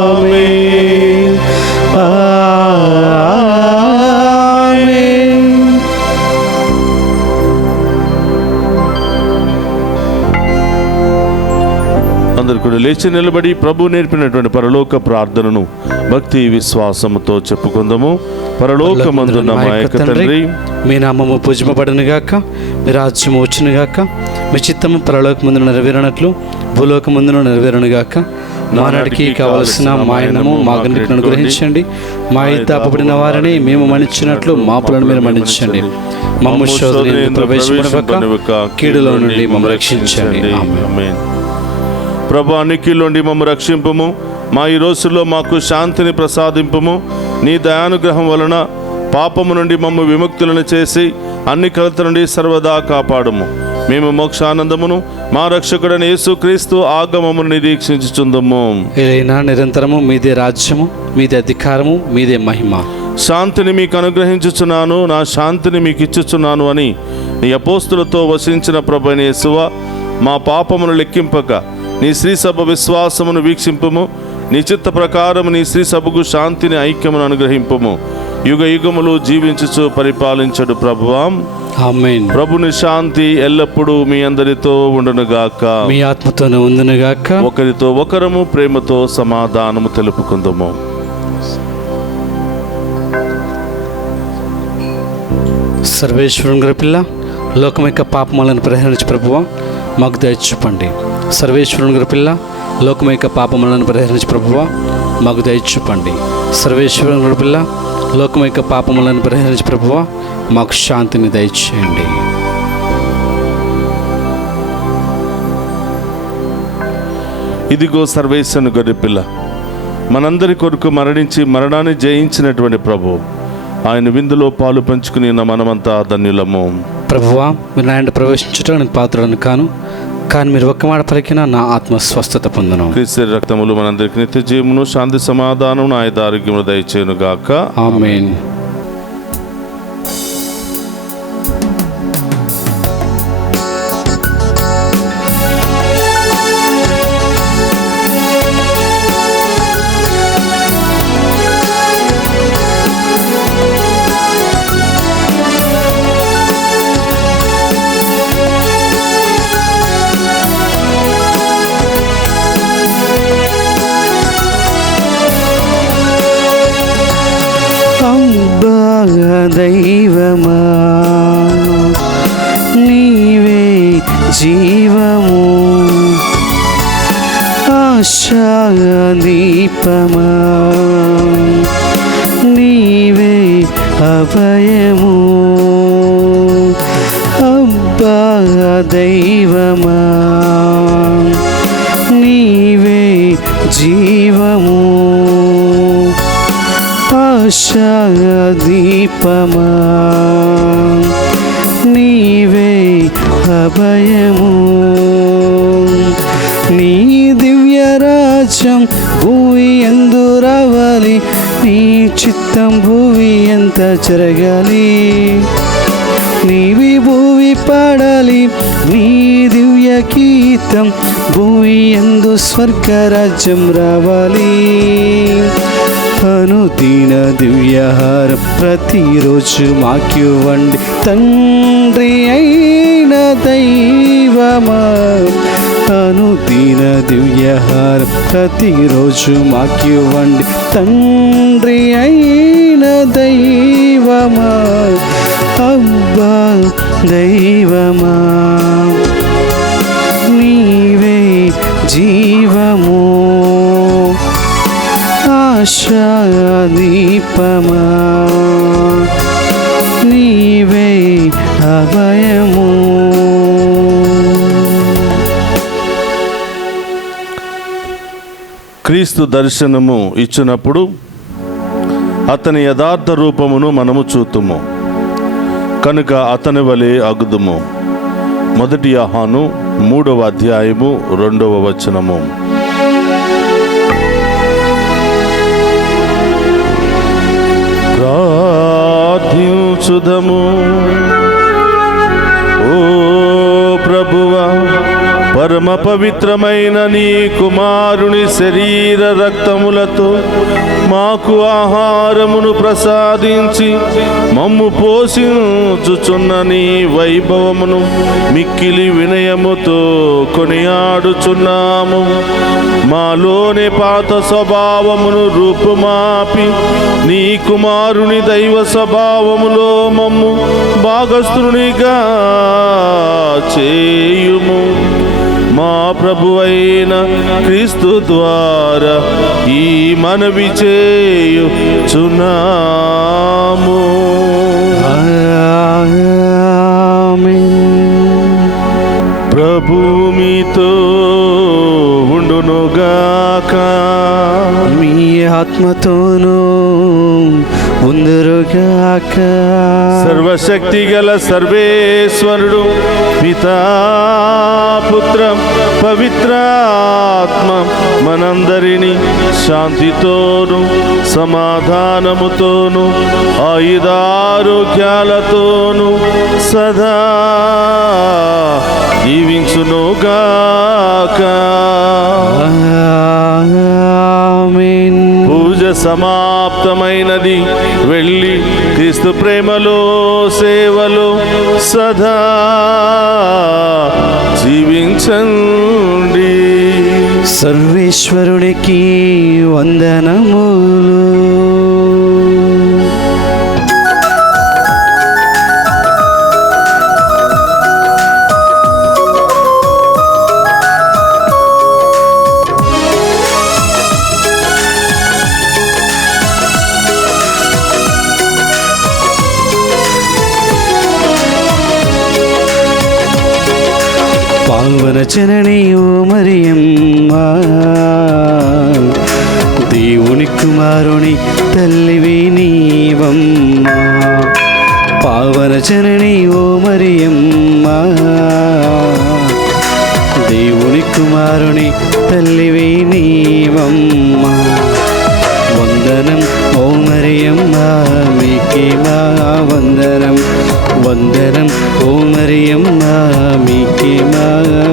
ఆమేన్, ఆమేన్. అందరు కూడా లేచి నిలబడి ప్రభు నేర్పినటువంటి పరలోక ప్రార్థనను భక్తి విశ్వాసముతో చెప్పుకుందాము. పరలోకమందున్న మా యొక్క తండ్రి, మీ నామము పూజింపబడునుగాక, మీ రాజ్యము వచ్చునుగాక, మీ చిత్తము పరలోకమందున నెరవేరునట్లు భూలోకమందున నెరవేరునుగాక. మానాటికి కావలసిన మా అన్నము మాకు అనుగ్రహించండి. మా తాపబడిన వారిని మేము మన్నించినట్లు మా అప్పులను మీరు మన్నించండి. మమ్ము శోధనయందు ప్రవేశింపనివ్వక కీడులో నుండి మమ్మల్ని రక్షించండి. ఆమేన్. ప్రభు అన్నిటిలోండి మమ్ము రక్షింపుము. మా ఈ రోజుల్లో మాకు శాంతిని ప్రసాదింపుము. నీ దయానుగ్రహం వలన పాపము నుండి మమ్ము విముక్తులను చేసి అన్ని కలత నుండి సర్వదా కాపాడుము. మేము మోక్షానందమును మా రక్షకుడైన యేసుక్రీస్తు ఆగమమును నిరీక్షించుచుందము. ఏదైనా నిరంతరము మీదే రాజ్యము, మీదే అధికారము, మీదే మహిమ. శాంతిని మీకు అనుగ్రహించుచున్నాను, నా శాంతిని మీకు ఇచ్చుచున్నాను అని నీ అపోస్తులతో వసించిన ప్రభువైన యేసువా, మా పాపమును లెక్కింపక నీ శ్రీసభ విశ్వాసమును వీక్షింపుము. నీ చిత్త ప్రకారం నీ శ్రీసభకు శాంతిని ఐక్యమును అనుగ్రహింపుము. యుగ యుగములు జీవించుచు పరిపాలించడు ప్రభువా. ఆమేన్. ప్రభుని శాంతి ఎల్లప్పుడూ మీ అందరితో ఉండునుగాక, మీ ఆత్మతోనే ఉండునుగాక. ఒకరితో ఒకరము ప్రేమతో సమాధానము తెలుపుకుందాము. సర్వేశ్వరుని గారి పిల్ల, లోకం యొక్క పాపములను పరిహరించి ప్రభువా మాకు దయచూపండి. సర్వేశ్వరుని గారి పిల్ల, లోకం యొక్క పాపములను పరిహరించి ప్రభువా మాకు దయచూపండి. సర్వేశ్వరుని గారి పిల్ల, లోకం యొక్క పాపములను పరిహరించి ప్రభువా మాకు శాంతిని దయచేయండి. ఇదిగో సర్వేశ్వరుని గొర్రె పిల్ల, మనందరి కొరకు మరణించి మరణాన్ని జయించినటువంటి ప్రభు, ఆయన విందులో పాలు పంచుకుని మనమంతా ధన్యులము. ప్రభువా, మీరు నా ఇంట ప్రవేశించడానికి పాత్రను కాను, కానీ మీరు ఒక్క మాట పలికినా నా ఆత్మ స్వస్థత పొందును. క్రీస్తు రక్తములు మనందరికి నిత్య జీవమును, శాంతి సమాధానం, ఆయుధ ఆరోగ్యమును దయచేయును గాక. ఆమేన్. దైవమా నీవే జీవము, ఆశా దీపమా నీవే అభయము. అబ్బా దైవమా నీవే జీవము, ఆశా దీపమా నీవే అభయము. నీ దివ్య రాజ్యములో రాజ్యం భూమి ఎందు రావాలి, నీ చిత్తం భూమి ఎంత జరగాలి. నీవి భూమి పాడాలి నీ దివ్య గీతం, భూమి ఎందు స్వర్గరాజ్యం రావాలి. అనుదిన దివ్యహారం ప్రతిరోజు మాకివ్వండి, తండ్రి అయిన దైవమా. అనుదిన దివ్యహారం ప్రతిరోజు మాకివ్వండి, తండ్రి అయిన దైవమా. అబ్బా దైవమా, నీవే జీవము, ఆశా దీపమా, నీవే అభయము. క్రీస్తు దర్శనము ఇచ్చినప్పుడు అతని యథార్థ రూపమును మనము చూతుము, కనుక అతని వలె అగుదుము. 1 యోహాను 3వ అధ్యాయము 2వ వచనము. ప్రార్థించుదము. ఓ ప్రభువా, పరమ పవిత్రమైన నీ కుమారుని శరీర రక్తములతో మాకు ఆహారమును ప్రసాదించి మమ్ము పోషించుచున్న నీ వైభవమును మిక్కిలి వినయముతో కొనియాడుచున్నాము. మాలోని పాత స్వభావమును రూపుమాపి నీ కుమారుని దైవ స్వభావములో మమ్ము భాగస్థునిగా చేయుము. మా ప్రభువైన క్రీస్తు ద్వారా ఈ మనవి చేయుచున్నాము. ప్రభు మీతో ఉండునుగాక, మీ ఆత్మతోనూ ఉందురుగాక. సర్వశక్తి గల సర్వేశ్వరుడు పితా పుత్ర పవిత్రాత్మ మనందరినీ శాంతితోను సమాధానముతోను ఆయుధారోగ్యాలతోను సదా దీవించునుగాక. పూజ సమాప్తమైనది. వెళ్ళి క్రీస్తు ప్రేమలో సేవలో సదా జీవించండి. సర్వేశ్వరుడికి వందనములు. పావన జనని ఓ మరియమ్మ, దేవుని కుమారుని తల్లివి నీవమ్మ. పావన జనని ఓ మరియమ్మ, దేవుని కుమారుని తల్లివి నీవమ్మ. వందనం ఓ మరియమ్మ, మీకే మా వందనం. వందనం ఓ మరియమ్మ, మీకే మా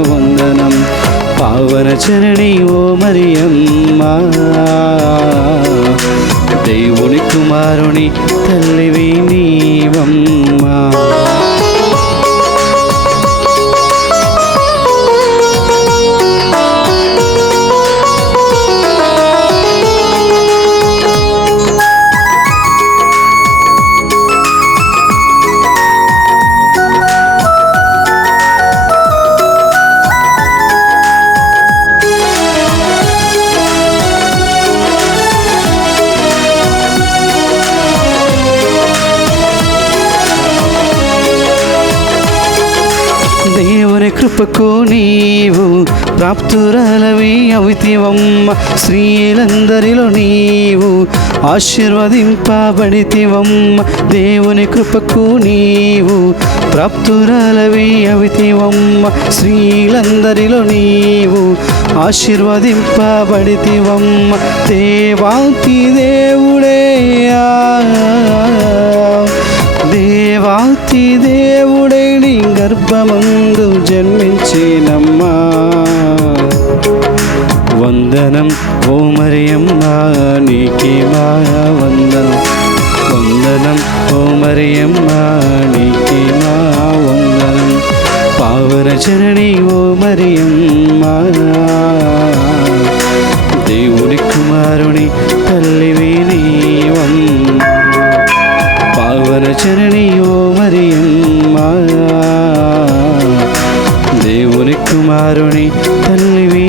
వందనం. పావన జనని ఓ మరియమ్మ, దేవుని కుమారుని తల్లివి నీవమ్మ. ప్రాప్తురాలవి అవితివమ్మ, స్త్రీలందరిలో నీవు ఆశీర్వదింపబడితివమ్మ, దేవుని కృపకు నీవు ప్రాప్తురాలవి అవితివమ్మ, స్త్రీలందరిలో నీవు ఆశీర్వదింపబడితివమ్మ. దేవాతి దేవుడే, దేవాతి దేవుడే నీ గర్భమందు జన్మించినమ్మా. వందనం ఓ మరియమ్మ నీకే మా వందనం, వందనం ఓ మరియమ్మ నీకే మా వందనం. పావన చరణి ఓ మరియమ్మ, దేవుని కుమారుని తల్లివి నీవమ్మ. పావన చరణి ఓ మరియమ్మ, దేవుని కుమారుని తల్లివి